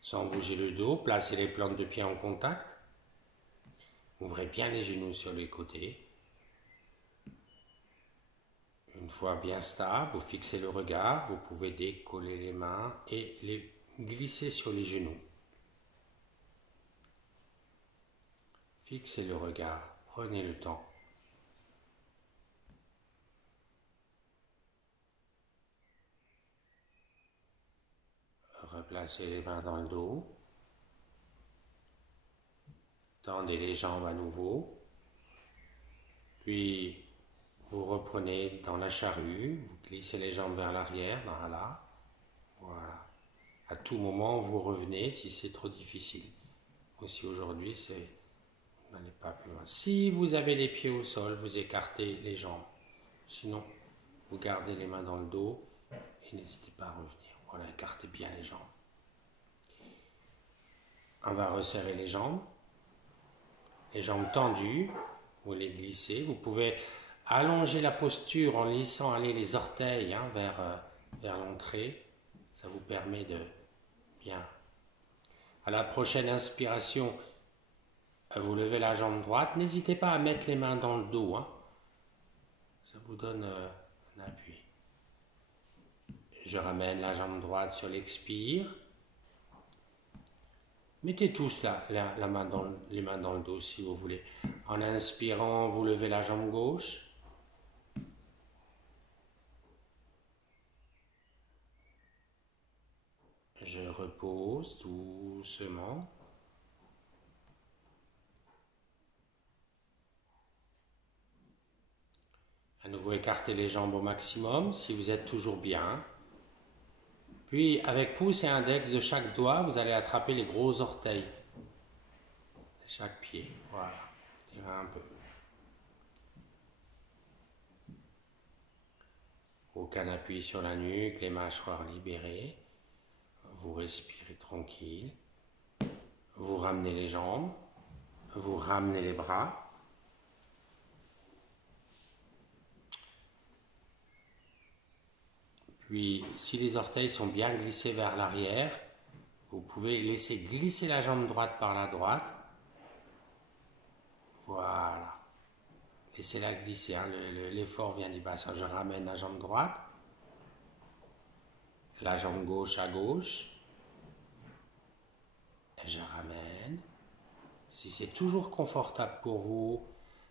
Sans bouger le dos, placez les plantes de pied en contact. Ouvrez bien les genoux sur les côtés. Une fois bien stable, vous fixez le regard, vous pouvez décoller les mains et les glisser sur les genoux. Fixez le regard, prenez le temps. Replacez les mains dans le dos. Tendez les jambes à nouveau. Puis vous reprenez dans la charrue, vous glissez les jambes vers l'arrière, là. Voilà. À tout moment, vous revenez si c'est trop difficile. Ou si aujourd'hui, vous n'allez pas plus loin. Si vous avez les pieds au sol, vous écartez les jambes. Sinon, vous gardez les mains dans le dos et n'hésitez pas à revenir. Voilà, écartez bien les jambes. On va resserrer les jambes tendues, vous les glissez. Vous pouvez allonger la posture en laissant aller les orteils vers l'entrée. Ça vous permet de bien. À la prochaine inspiration, vous levez la jambe droite. N'hésitez pas à mettre les mains dans le dos, hein. Ça vous donne un appui. Je ramène la jambe droite sur l'expire. Mettez tous les mains dans le dos si vous voulez. En inspirant, vous levez la jambe gauche. Je repose doucement. À nouveau, écartez les jambes au maximum si vous êtes toujours bien. Puis, avec pouce et index de chaque doigt, vous allez attraper les gros orteils de chaque pied. Voilà. Tirez un peu. Aucun appui sur la nuque, les mâchoires libérées. Vous respirez tranquille. Vous ramenez les jambes. Vous ramenez les bras. Puis, si les orteils sont bien glissés vers l'arrière, vous pouvez laisser glisser la jambe droite par la droite. Voilà. Laissez-la glisser, hein. L'effort vient du bassin. Je ramène la jambe droite. La jambe gauche à gauche. Et je ramène. Si c'est toujours confortable pour vous,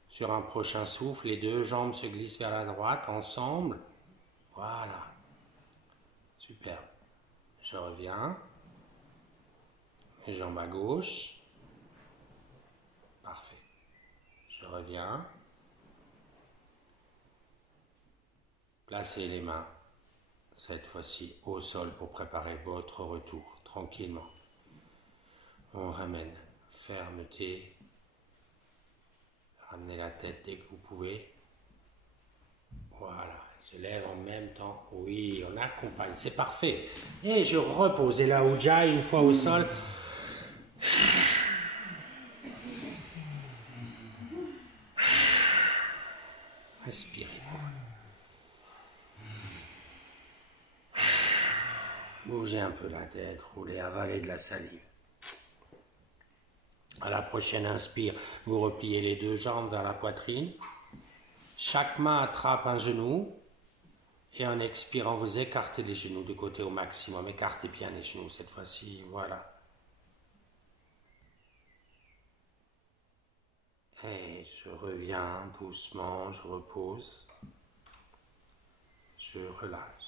sur un prochain souffle, les deux jambes se glissent vers la droite ensemble. Voilà. Super. Je reviens. Les jambes à gauche. Parfait. Je reviens. Placez les mains, cette fois-ci, au sol pour préparer votre retour, tranquillement. On ramène fermeté. Ramenez la tête dès que vous pouvez. Voilà, elle se lève en même temps. Oui, on accompagne, c'est parfait. Et je repose. Et la Ujjayi, une fois au sol. Respirez. Bougez un peu la tête, roulez, avalez de la salive. À la prochaine inspire, vous repliez les deux jambes vers la poitrine. Chaque main attrape un genou. Et en expirant, vous écartez les genoux de côté au maximum. Écartez bien les genoux cette fois-ci. Voilà. Et je reviens doucement, je repose. Je relâche.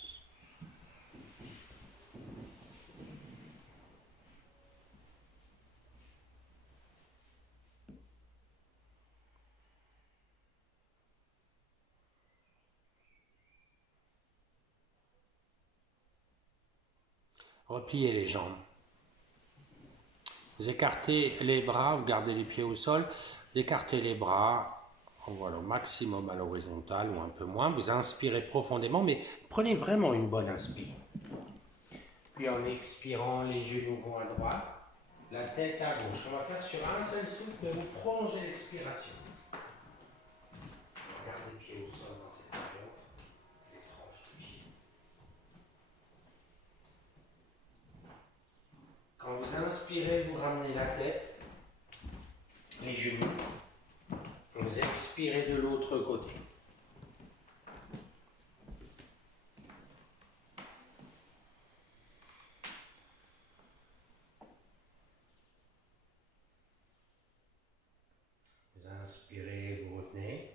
Repliez les jambes. Vous écartez les bras, vous gardez les pieds au sol. Vous écartez les bras, voilà, au maximum à l'horizontale ou un peu moins. Vous inspirez profondément, mais prenez vraiment une bonne inspire. Puis en expirant, les genoux vont à droite, la tête à gauche. On va faire sur un seul souffle, mais vous prolongez l'expiration. Gardez les pieds au sol dans cette période. Les tranches de pied. Quand vous inspirez, vous ramenez la tête, les genoux. Vous expirez de l'autre côté. Vous inspirez, vous revenez.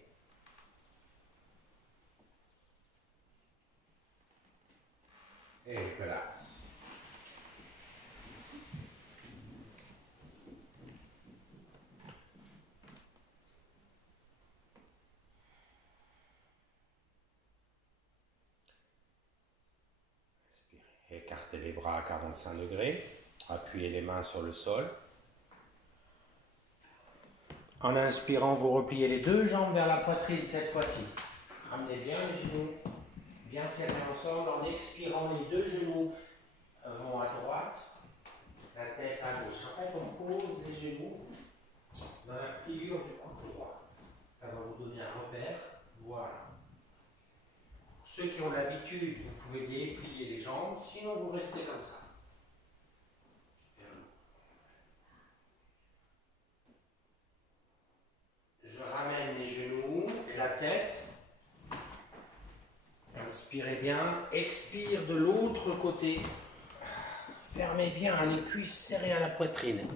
Et relax. Écartez les bras à 45 degrés. Appuyez les mains sur le sol. En inspirant, vous repliez les deux jambes vers la poitrine cette fois-ci. Ramenez bien les genoux, bien serrés ensemble. En expirant, les deux genoux vont à droite, la tête à gauche. En fait, on pose les genoux dans la pliure du coude droit. Ça va vous donner un repère. Voilà. Pour ceux qui ont l'habitude, vous pouvez déplier les jambes, sinon vous restez comme ça. Inspirez bien, expire de l'autre côté. Fermez bien les cuisses serrées à la poitrine.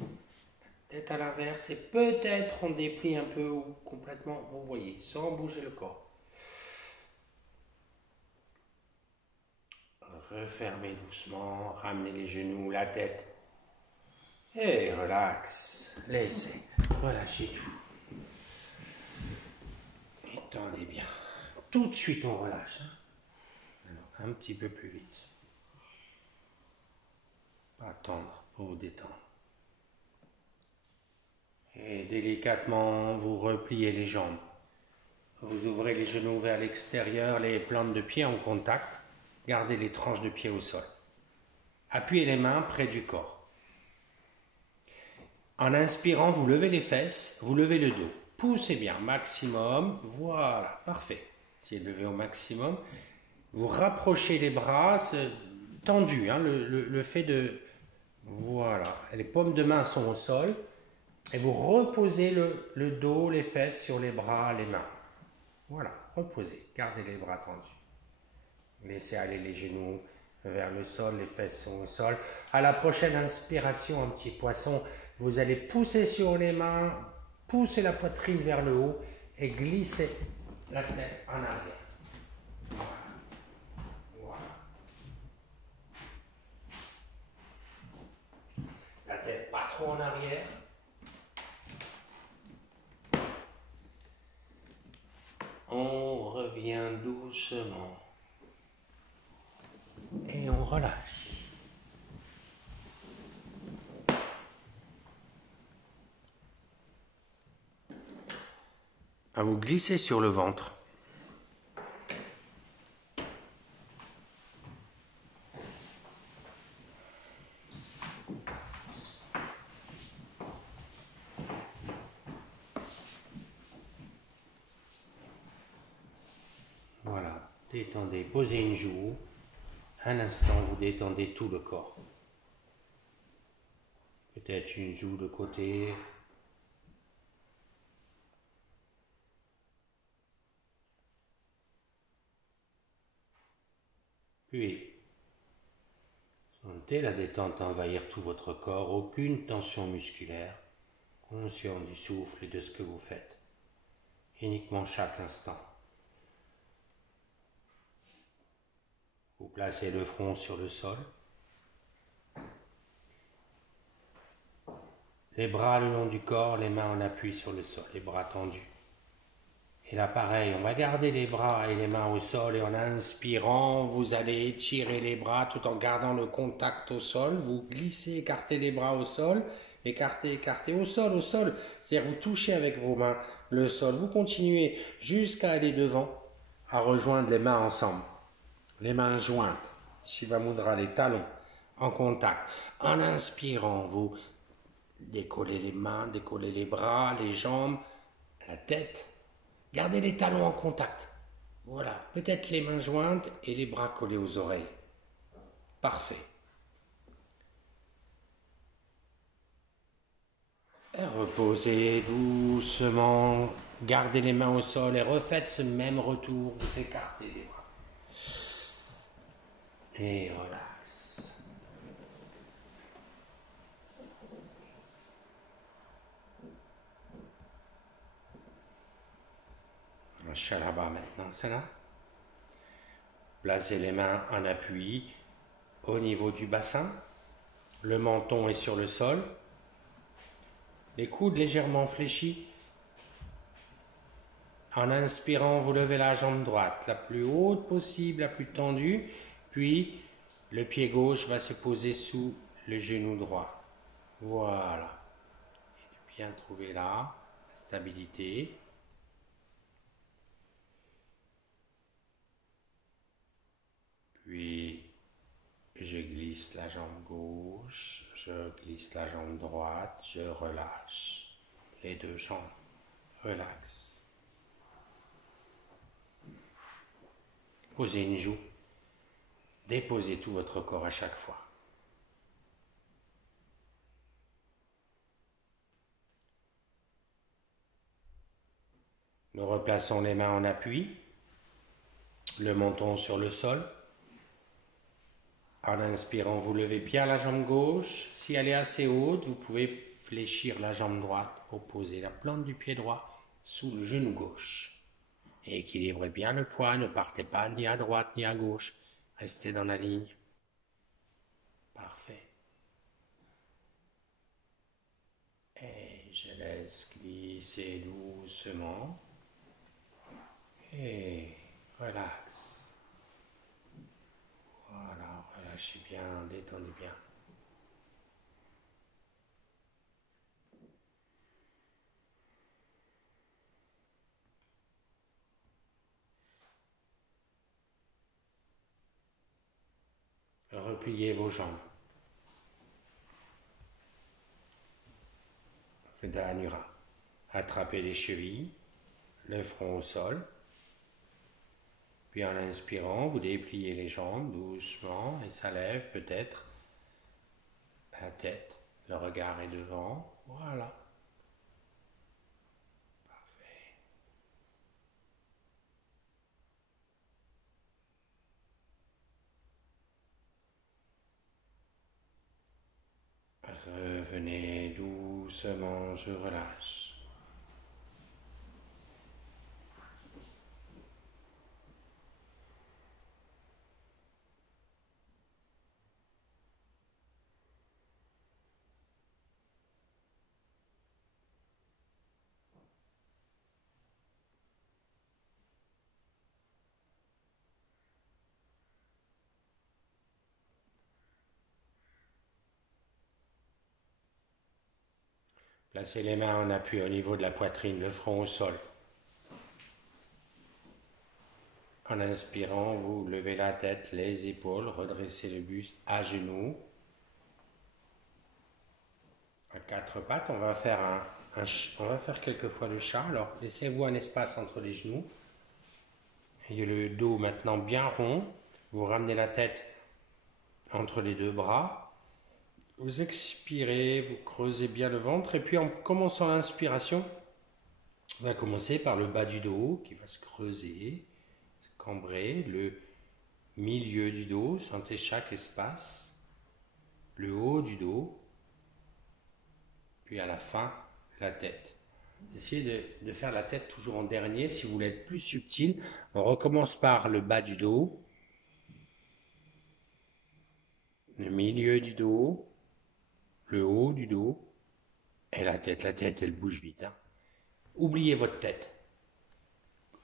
Tête à l'inverse et peut-être on déplie un peu ou complètement, vous voyez, sans bouger le corps. Refermez doucement, ramenez les genoux, la tête. Et relax, laissez, relâchez tout. Étendez bien. Tout de suite on relâche. Alors, un petit peu plus vite. Attendre pour vous détendre. Et délicatement, vous repliez les jambes. Vous ouvrez les genoux vers l'extérieur, les plantes de pied en contact. Gardez les tranches de pied au sol. Appuyez les mains près du corps. En inspirant, vous levez les fesses, vous levez le dos. Poussez bien, maximum. Voilà, parfait. Essayez de lever au maximum. Vous rapprochez les bras tendus. Le fait de... Voilà, les paumes de main sont au sol. Et vous reposez le dos, les fesses sur les bras, les mains. Voilà, reposez. Gardez les bras tendus. Laissez aller les genoux vers le sol, les fesses sont au sol. À la prochaine inspiration, un petit poisson, vous allez pousser sur les mains, pousser la poitrine vers le haut et glisser la tête en arrière. Voilà. La tête pas trop en arrière. On revient doucement. Et on relâche. À vous glisser sur le ventre. Voilà, détendez, posez une joue. Un instant, vous détendez tout le corps. Peut-être une joue de côté. Puis, sentez la détente envahir tout votre corps, aucune tension musculaire, conscient du souffle et de ce que vous faites, uniquement chaque instant. Vous placez le front sur le sol, les bras le long du corps, les mains en appui sur le sol, les bras tendus. Et là, pareil, on va garder les bras et les mains au sol et en inspirant, vous allez étirer les bras tout en gardant le contact au sol. Vous glissez, écartez les bras au sol, écartez, écartez au sol, au sol. C'est-à-dire vous touchez avec vos mains le sol. Vous continuez jusqu'à aller devant, à rejoindre les mains ensemble. Les mains jointes, Shiva Mudra, les talons en contact. En inspirant, vous décollez les mains, décollez les bras, les jambes, la tête. Gardez les talons en contact. Voilà, peut-être les mains jointes et les bras collés aux oreilles. Parfait. Et reposez doucement. Gardez les mains au sol et refaites ce même retour. Vous écartez les bras. Et relax. Un Shalabha maintenant, c'est là. Placez les mains en appui au niveau du bassin. Le menton est sur le sol. Les coudes légèrement fléchis. En inspirant, vous levez la jambe droite, la plus haute possible, la plus tendue. Puis, le pied gauche va se poser sous le genou droit. Voilà. Et bien trouver là, la stabilité. Puis, je glisse la jambe gauche, je glisse la jambe droite, je relâche les deux jambes. Relax. Posez une joue. Déposez tout votre corps à chaque fois. Nous replaçons les mains en appui. le menton sur le sol. En inspirant, vous levez bien la jambe gauche. Si elle est assez haute, vous pouvez fléchir la jambe droite pour poser la plante du pied droit sous le genou gauche. Et équilibrez bien le poids, ne partez pas ni à droite ni à gauche. Restez dans la ligne. Parfait. Et je laisse glisser doucement. Et relax. Voilà, relâchez bien, détendez bien. Repliez vos jambes. Dhanura. Attrapez les chevilles, le front au sol. Puis en inspirant, vous dépliez les jambes doucement et ça lève peut-être la tête. Le regard est devant. Voilà. Parfait. Revenez doucement, je relâche. Placez les mains en appui au niveau de la poitrine, le front au sol. En inspirant, vous levez la tête, les épaules, redressez le buste à genoux. À quatre pattes, on va faire quelques fois le chat. Alors, laissez-vous un espace entre les genoux. Ayez le dos maintenant bien rond. Vous ramenez la tête entre les deux bras. Vous expirez, vous creusez bien le ventre. Et puis, en commençant l'inspiration, on va commencer par le bas du dos qui va se creuser, se cambrer. Le milieu du dos, sentez chaque espace. Le haut du dos. Puis à la fin, la tête. Essayez de faire la tête toujours en dernier. Si vous voulez être plus subtil, on recommence par le bas du dos, le milieu du dos, le haut du dos et la tête. La tête, elle bouge vite. Oubliez votre tête.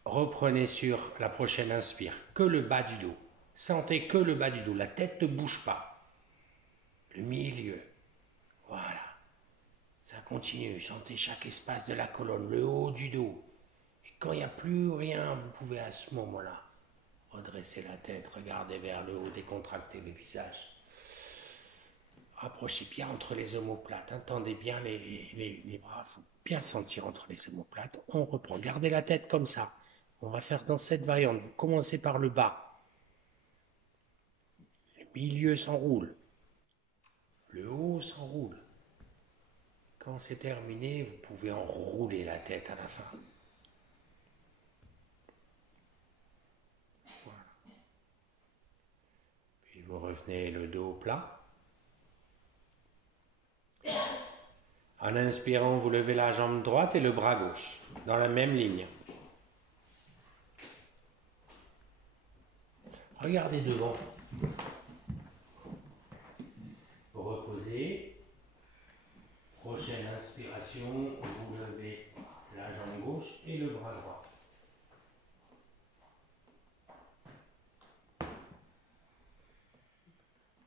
Reprenez sur la prochaine inspire que le bas du dos. Sentez que le bas du dos. La tête ne bouge pas. Le milieu. Voilà. Ça continue. Sentez chaque espace de la colonne, le haut du dos. Et quand il n'y a plus rien, vous pouvez à ce moment-là redresser la tête, regardez vers le haut, décontracter le visage. Rapprochez bien entre les omoplates, tendez bien les bras, il faut bien sentir entre les omoplates. On reprend, gardez la tête comme ça. On va faire dans cette variante, vous commencez par le bas. Le milieu s'enroule. Le haut s'enroule. Quand c'est terminé, vous pouvez enrouler la tête à la fin. Voilà. Puis vous revenez le dos plat. En inspirant, vous levez la jambe droite et le bras gauche, dans la même ligne. Regardez devant. Vous reposez. Prochaine inspiration, vous levez la jambe gauche et le bras droit.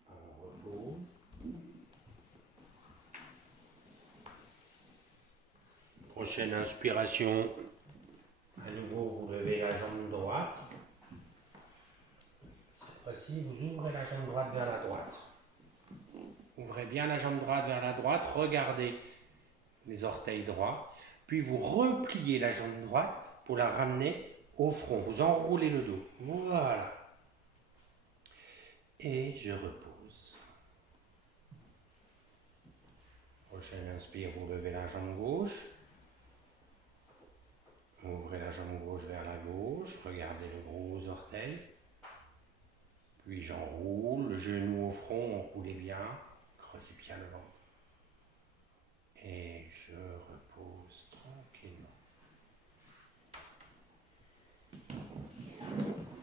On repose. Prochaine inspiration, à nouveau vous levez la jambe droite. Cette fois-ci, vous ouvrez la jambe droite vers la droite. Ouvrez bien la jambe droite vers la droite, regardez les orteils droits, puis vous repliez la jambe droite pour la ramener au front. Vous enroulez le dos. Voilà. Et je repose. Prochaine inspire, vous levez la jambe gauche. Ouvrez la jambe gauche vers la gauche, regardez le gros orteil. Puis j'enroule, le genou au front, enroulez bien, creusez bien le ventre. Et je repose tranquillement.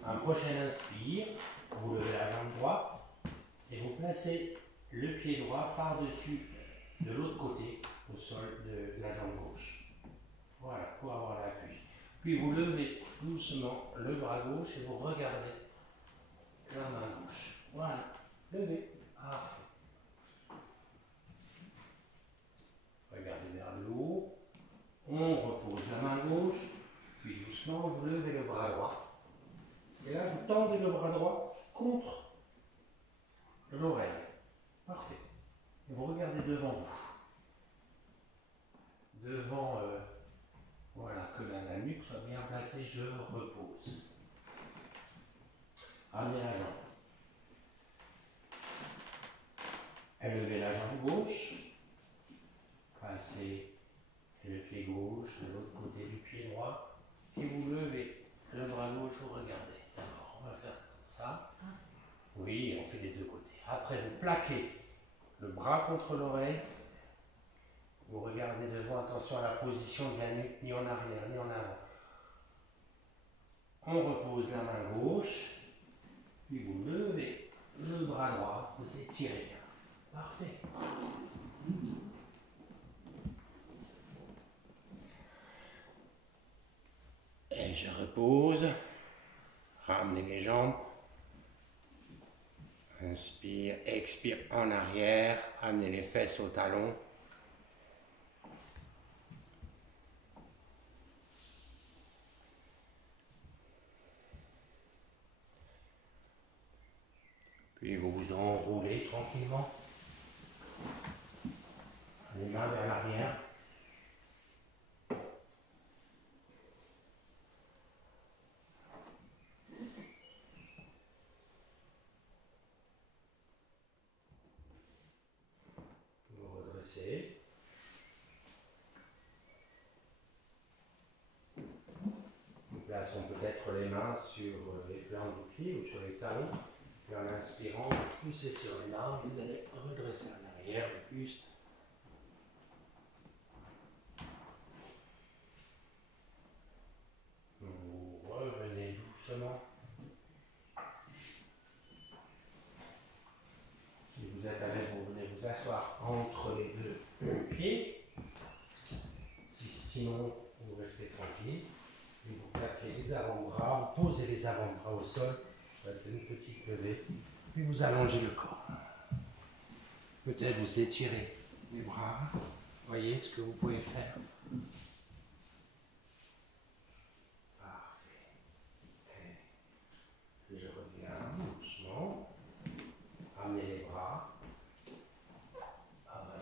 Un prochain inspire, vous levez la jambe droite et vous placez le pied droit par-dessus de l'autre côté au sol de la jambe gauche. Voilà, pour avoir l'appui. Puis vous levez doucement le bras gauche et vous regardez la main gauche. Voilà, levez. Parfait. Regardez vers le haut. On repose la main gauche. Puis doucement, vous levez le bras droit. Et là, vous tendez le bras droit contre l'oreille. Parfait. Et vous regardez devant vous. Devant, voilà, que la nuque soit bien placée, je repose. Ramenez la jambe. Élevez la jambe gauche. Passez le pied gauche de l'autre côté du pied droit. Et vous levez le bras gauche, vous regardez. D'abord, on va faire comme ça. Oui, on fait des deux côtés. Après, vous plaquez le bras contre l'oreille. Vous regardez devant, attention à la position de la nuque, ni en arrière, ni en avant. On repose la main gauche, puis vous levez le bras droit, vous étirez bien. Parfait. Et je repose. Ramenez les jambes. Inspire, expire en arrière. Amenez les fesses au talon. Puis vous vous enroulez tranquillement. Les mains vers l'arrière. Vous redressez. Nous plaçons peut-être les mains sur les flancs du pied ou sur les talons. Puis en inspirant, poussez sur les mains, vous allez redresser en arrière le buste. Vous revenez doucement. Si vous êtes à l'aise, vous venez vous asseoir entre les deux pieds. Sinon, vous restez tranquille. Puis vous plaquez les avant-bras, vous posez les avant-bras au sol, avec une petite levée. Puis vous allongez le corps. Peut-être vous étirez les bras. Voyez ce que vous pouvez faire. Parfait. Et je reviens doucement. Ramenez les bras.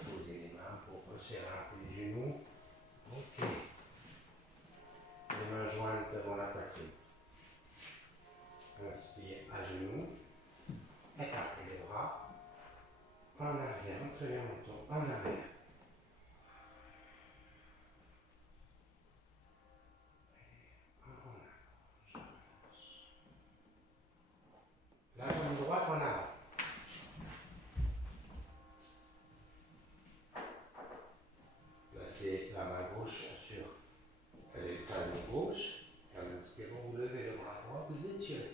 Posez les mains pour resserrer un peu les genoux. Ok. Les mains jointes devant la poitrine. Inspire à genoux. Écartez les bras. En arrière, entraînez un menton. En arrière. La jambe droite en avant. Placez la main gauche sur le talon gauche. Et en inspirant, vous levez le bras droit, vous étirez.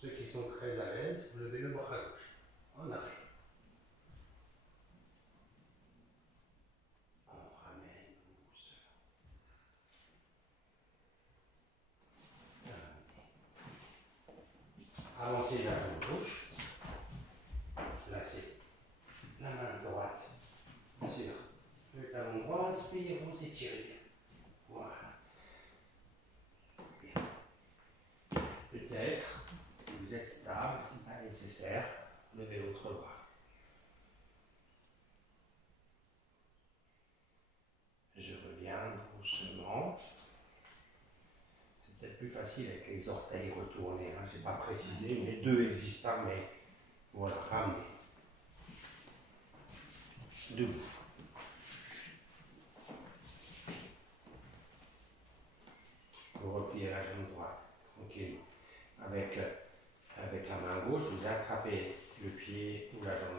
Ceux qui sont très à l'aise, vous levez le bras gauche. En arrière. On ramène doucement. Avancez la jambe gauche. Placez la main droite sur le talon droit. Inspire, vous étirez bien. Voilà. Bien. Peut-être, si vous êtes stable, si pas nécessaire, levez l'autre bras. Je reviens doucement. C'est peut-être plus facile avec les orteils retournés. Hein. Je n'ai pas précisé, mais les deux existants, mais voilà, ramenez. Debout.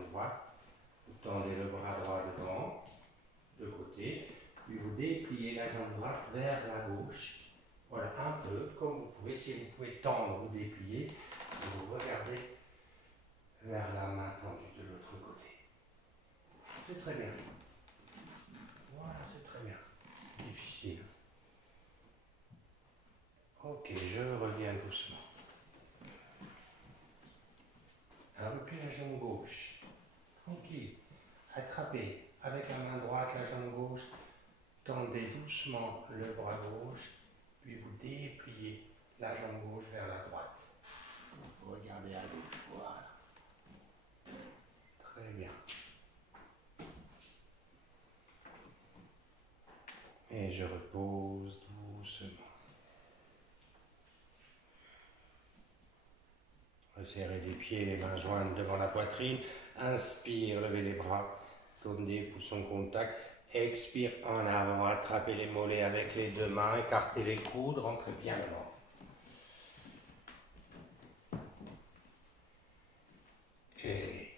jambe droite, vous tendez le bras droit devant, de côté, puis vous dépliez la jambe droite vers la gauche. Voilà, un peu, comme vous pouvez. Si vous pouvez tendre, vous dépliez, et vous regardez vers la main tendue de l'autre côté. C'est très bien. Voilà, c'est très bien. C'est difficile. Ok, je reviens doucement. Repliez la jambe gauche. Tranquille. Attrapez avec la main droite la jambe gauche. Tendez doucement le bras gauche. Puis vous dépliez la jambe gauche vers la droite. Vous regardez à gauche. Voilà. Très bien. Et je repose doucement. Resserrez les pieds, les mains jointes devant la poitrine. Inspire, levez les bras. Tournez, pouces en contact. Expire en avant. Attrapez les mollets avec les deux mains. Écartez les coudes. Rentrez bien devant. Et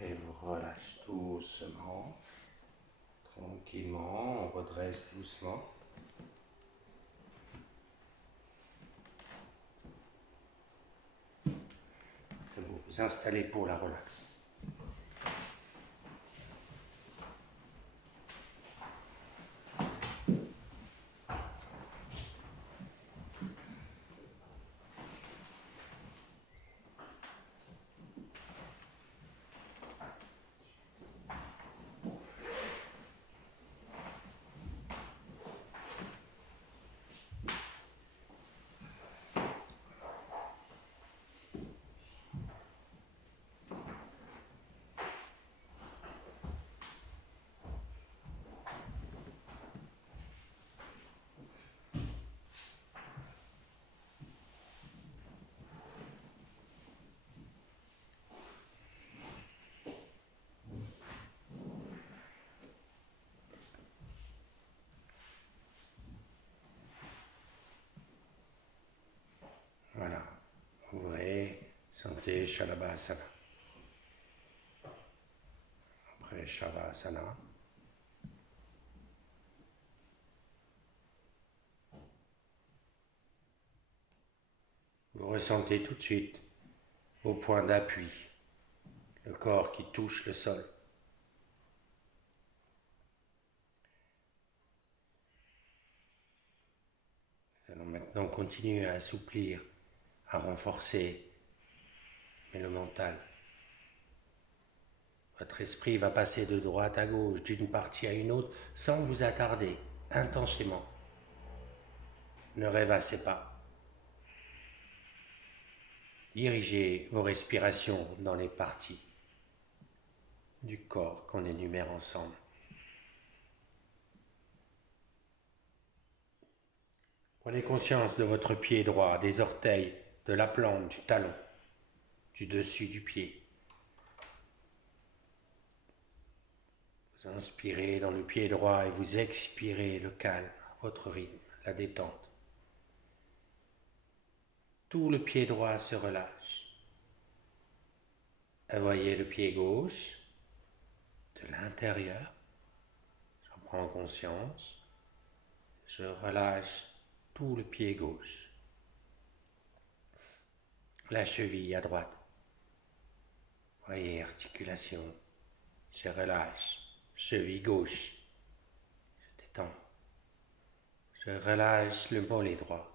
vous relâchez doucement. Tranquillement. On redresse doucement. Vous vous installez pour la relaxe. Voilà. Ouvrez, sentez Shalabhasana. Après Shavasana. Vous ressentez tout de suite vos points d'appui, le corps qui touche le sol. Nous allons maintenant continuer à assouplir, à renforcer, mais le mental. Votre esprit va passer de droite à gauche, d'une partie à une autre, sans vous attarder, intensément. Ne rêvassez pas. Dirigez vos respirations dans les parties du corps qu'on énumère ensemble. Prenez conscience de votre pied droit, des orteils, de la plante, du talon, du dessus du pied. Vous inspirez dans le pied droit et vous expirez le calme, votre rythme, la détente. Tout le pied droit se relâche. Et voyez le pied gauche de l'intérieur. J'en prends conscience. Je relâche tout le pied gauche. La cheville à droite. Voyez, articulation. Je relâche. Cheville gauche. Je détends. Je relâche le mollet droit.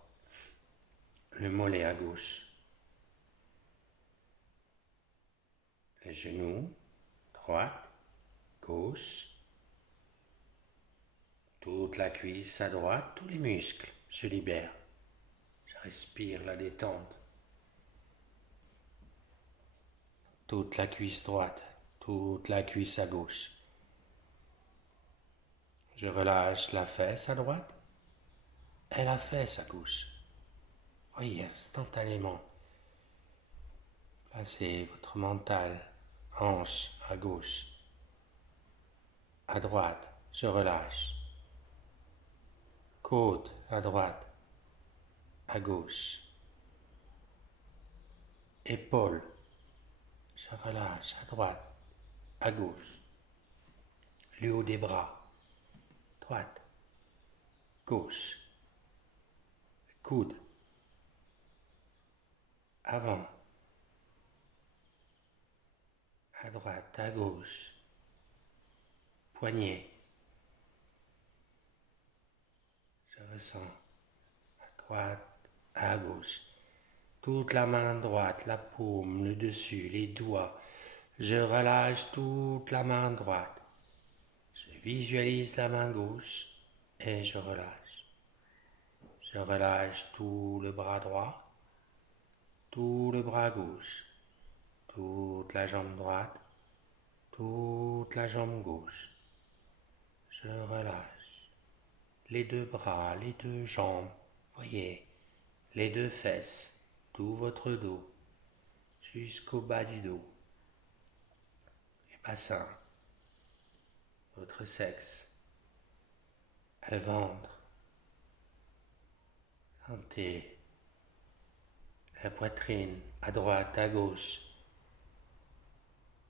Le mollet à gauche. Le genou, droite, gauche. Toute la cuisse à droite, tous les muscles se libèrent. Je respire la détente. Toute la cuisse droite, toute la cuisse à gauche. Je relâche la fesse à droite et la fesse à gauche. Voyez, instantanément. Placez votre mental, hanche à gauche. À droite, je relâche. Côte à droite, à gauche. Épaule, Je relâche à droite, à gauche. Le haut des bras, droite, gauche. Coude, avant, à droite, à gauche. Poignet. Je ressens à droite, à gauche. Toute la main droite, la paume, le dessus, les doigts. Je relâche toute la main droite. Je visualise la main gauche et je relâche. Je relâche tout le bras droit, tout le bras gauche, toute la jambe droite, toute la jambe gauche. Je relâche les deux bras, les deux jambes, voyez, les deux fesses, tout votre dos, jusqu'au bas du dos, les bassins, votre sexe, le ventre, sentez la poitrine, à droite, à gauche.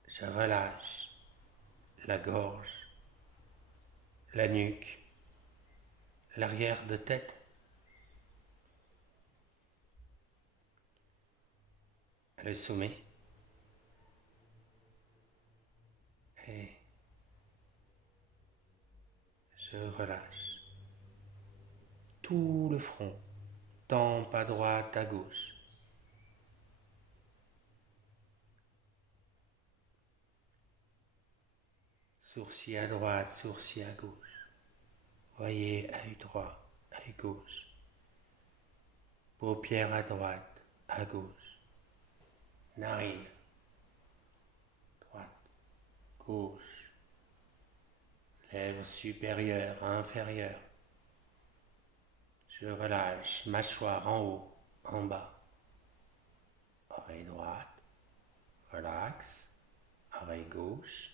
Je relâche la gorge, la nuque, l'arrière de tête, le sommet et je relâche tout le front, tempe à droite, à gauche. Sourcil à droite, sourcil à gauche. Voyez, œil droit, œil gauche. Paupières à droite, à gauche. Narine, droite, gauche. Lèvres supérieures, inférieures. Je relâche, mâchoire en haut, en bas. Oreille droite, relax. Oreille gauche.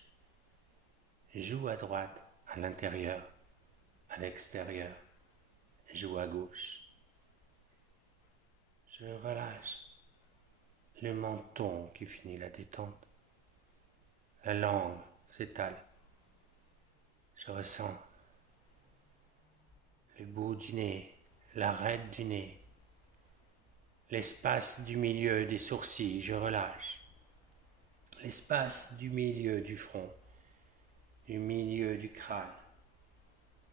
Joue à droite, à l'intérieur, à l'extérieur. Joue à gauche. Je relâche le menton qui finit la détente. La langue s'étale. Je ressens le bout du nez, l'arête du nez, l'espace du milieu des sourcils. Je relâche l'espace du milieu du front, du milieu du crâne.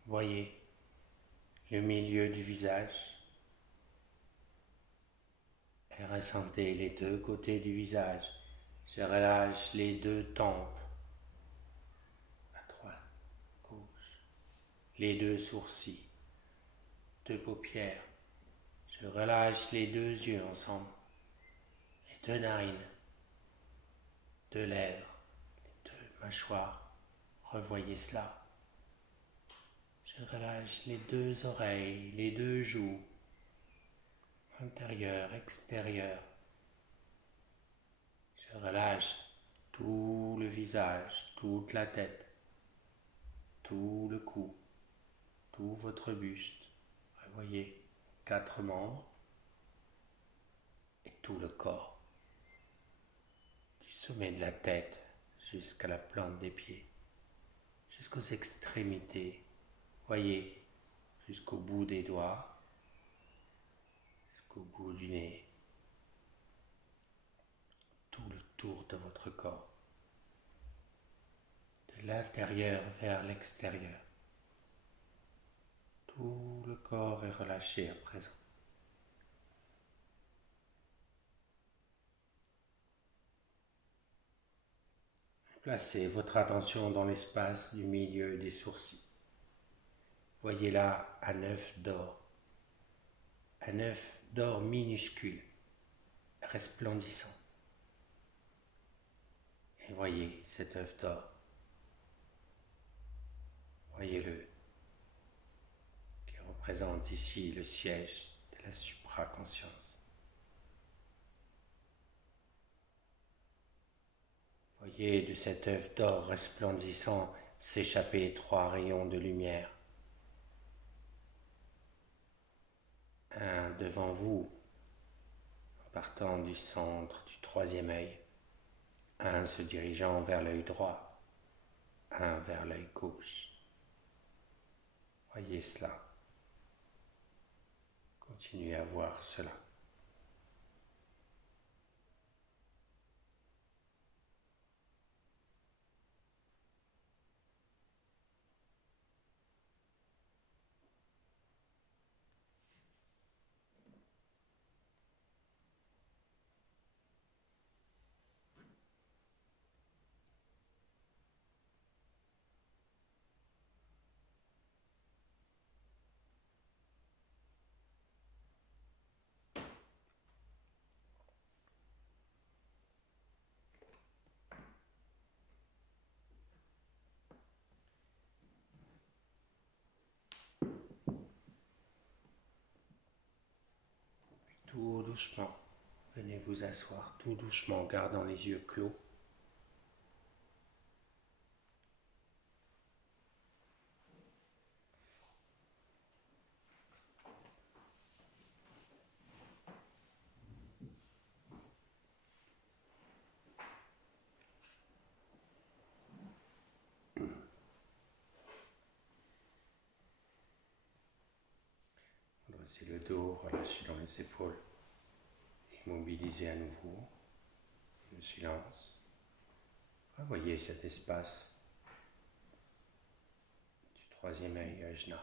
Voyez le milieu du visage et ressentez les deux côtés du visage. Je relâche les deux tempes, à droite, gauche, les deux sourcils, deux paupières. Je relâche les deux yeux ensemble, les deux narines, deux lèvres, les deux mâchoires. Revoyez cela. Je relâche les deux oreilles, les deux joues, intérieur, extérieur. Je relâche tout le visage, toute la tête, tout le cou, tout votre buste. Revoyez 4 membres et tout le corps, du sommet de la tête jusqu'à la plante des pieds, jusqu'aux extrémités. Voyez jusqu'au bout des doigts, jusqu'au bout du nez, tout le tour de votre corps, de l'intérieur vers l'extérieur. Tout le corps est relâché à présent. Placez votre attention dans l'espace du milieu des sourcils. Voyez là un œuf d'or. Un œuf d'or minuscule, resplendissant. Et voyez cet œuf d'or. Voyez-le, qui représente ici le siège de la supraconscience. Voyez de cet œuf d'or resplendissant s'échapper 3 rayons de lumière. Un devant vous, en partant du centre du 3e œil. un se dirigeant vers l'œil droit, un vers l'œil gauche. Voyez cela. Continuez à voir cela. Tout doucement, venez vous asseoir tout doucement en gardant les yeux clos. Redressez le dos, relâchez dans les épaules. Immobilisez à nouveau. Le silence. Revoyez cet espace du troisième œil Ajna.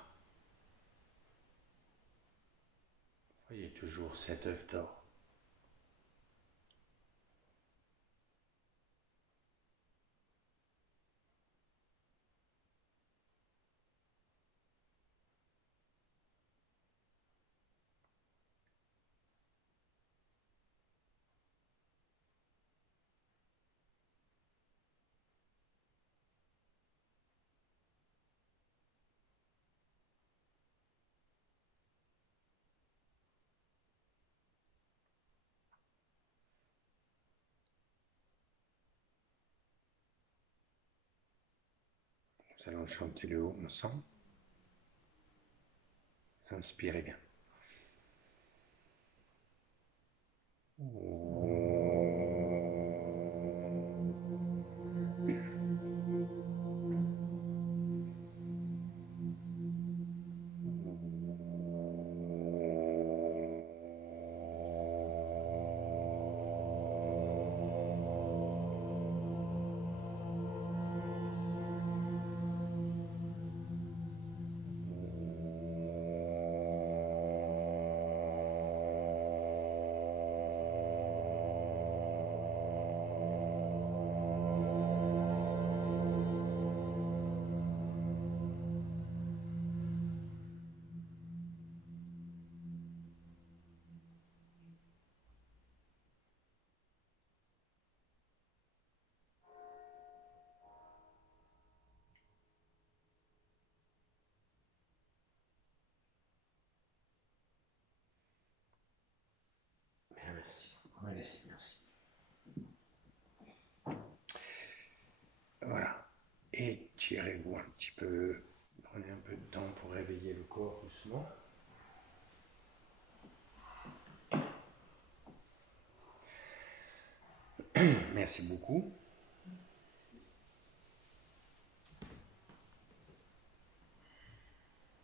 Voyez toujours cet œuf d'or. Nous allons chanter le haut ensemble. Inspirez bien. Merci. Merci. Voilà. Étirez-vous un petit peu. Prenez un peu de temps pour réveiller le corps doucement. Merci beaucoup.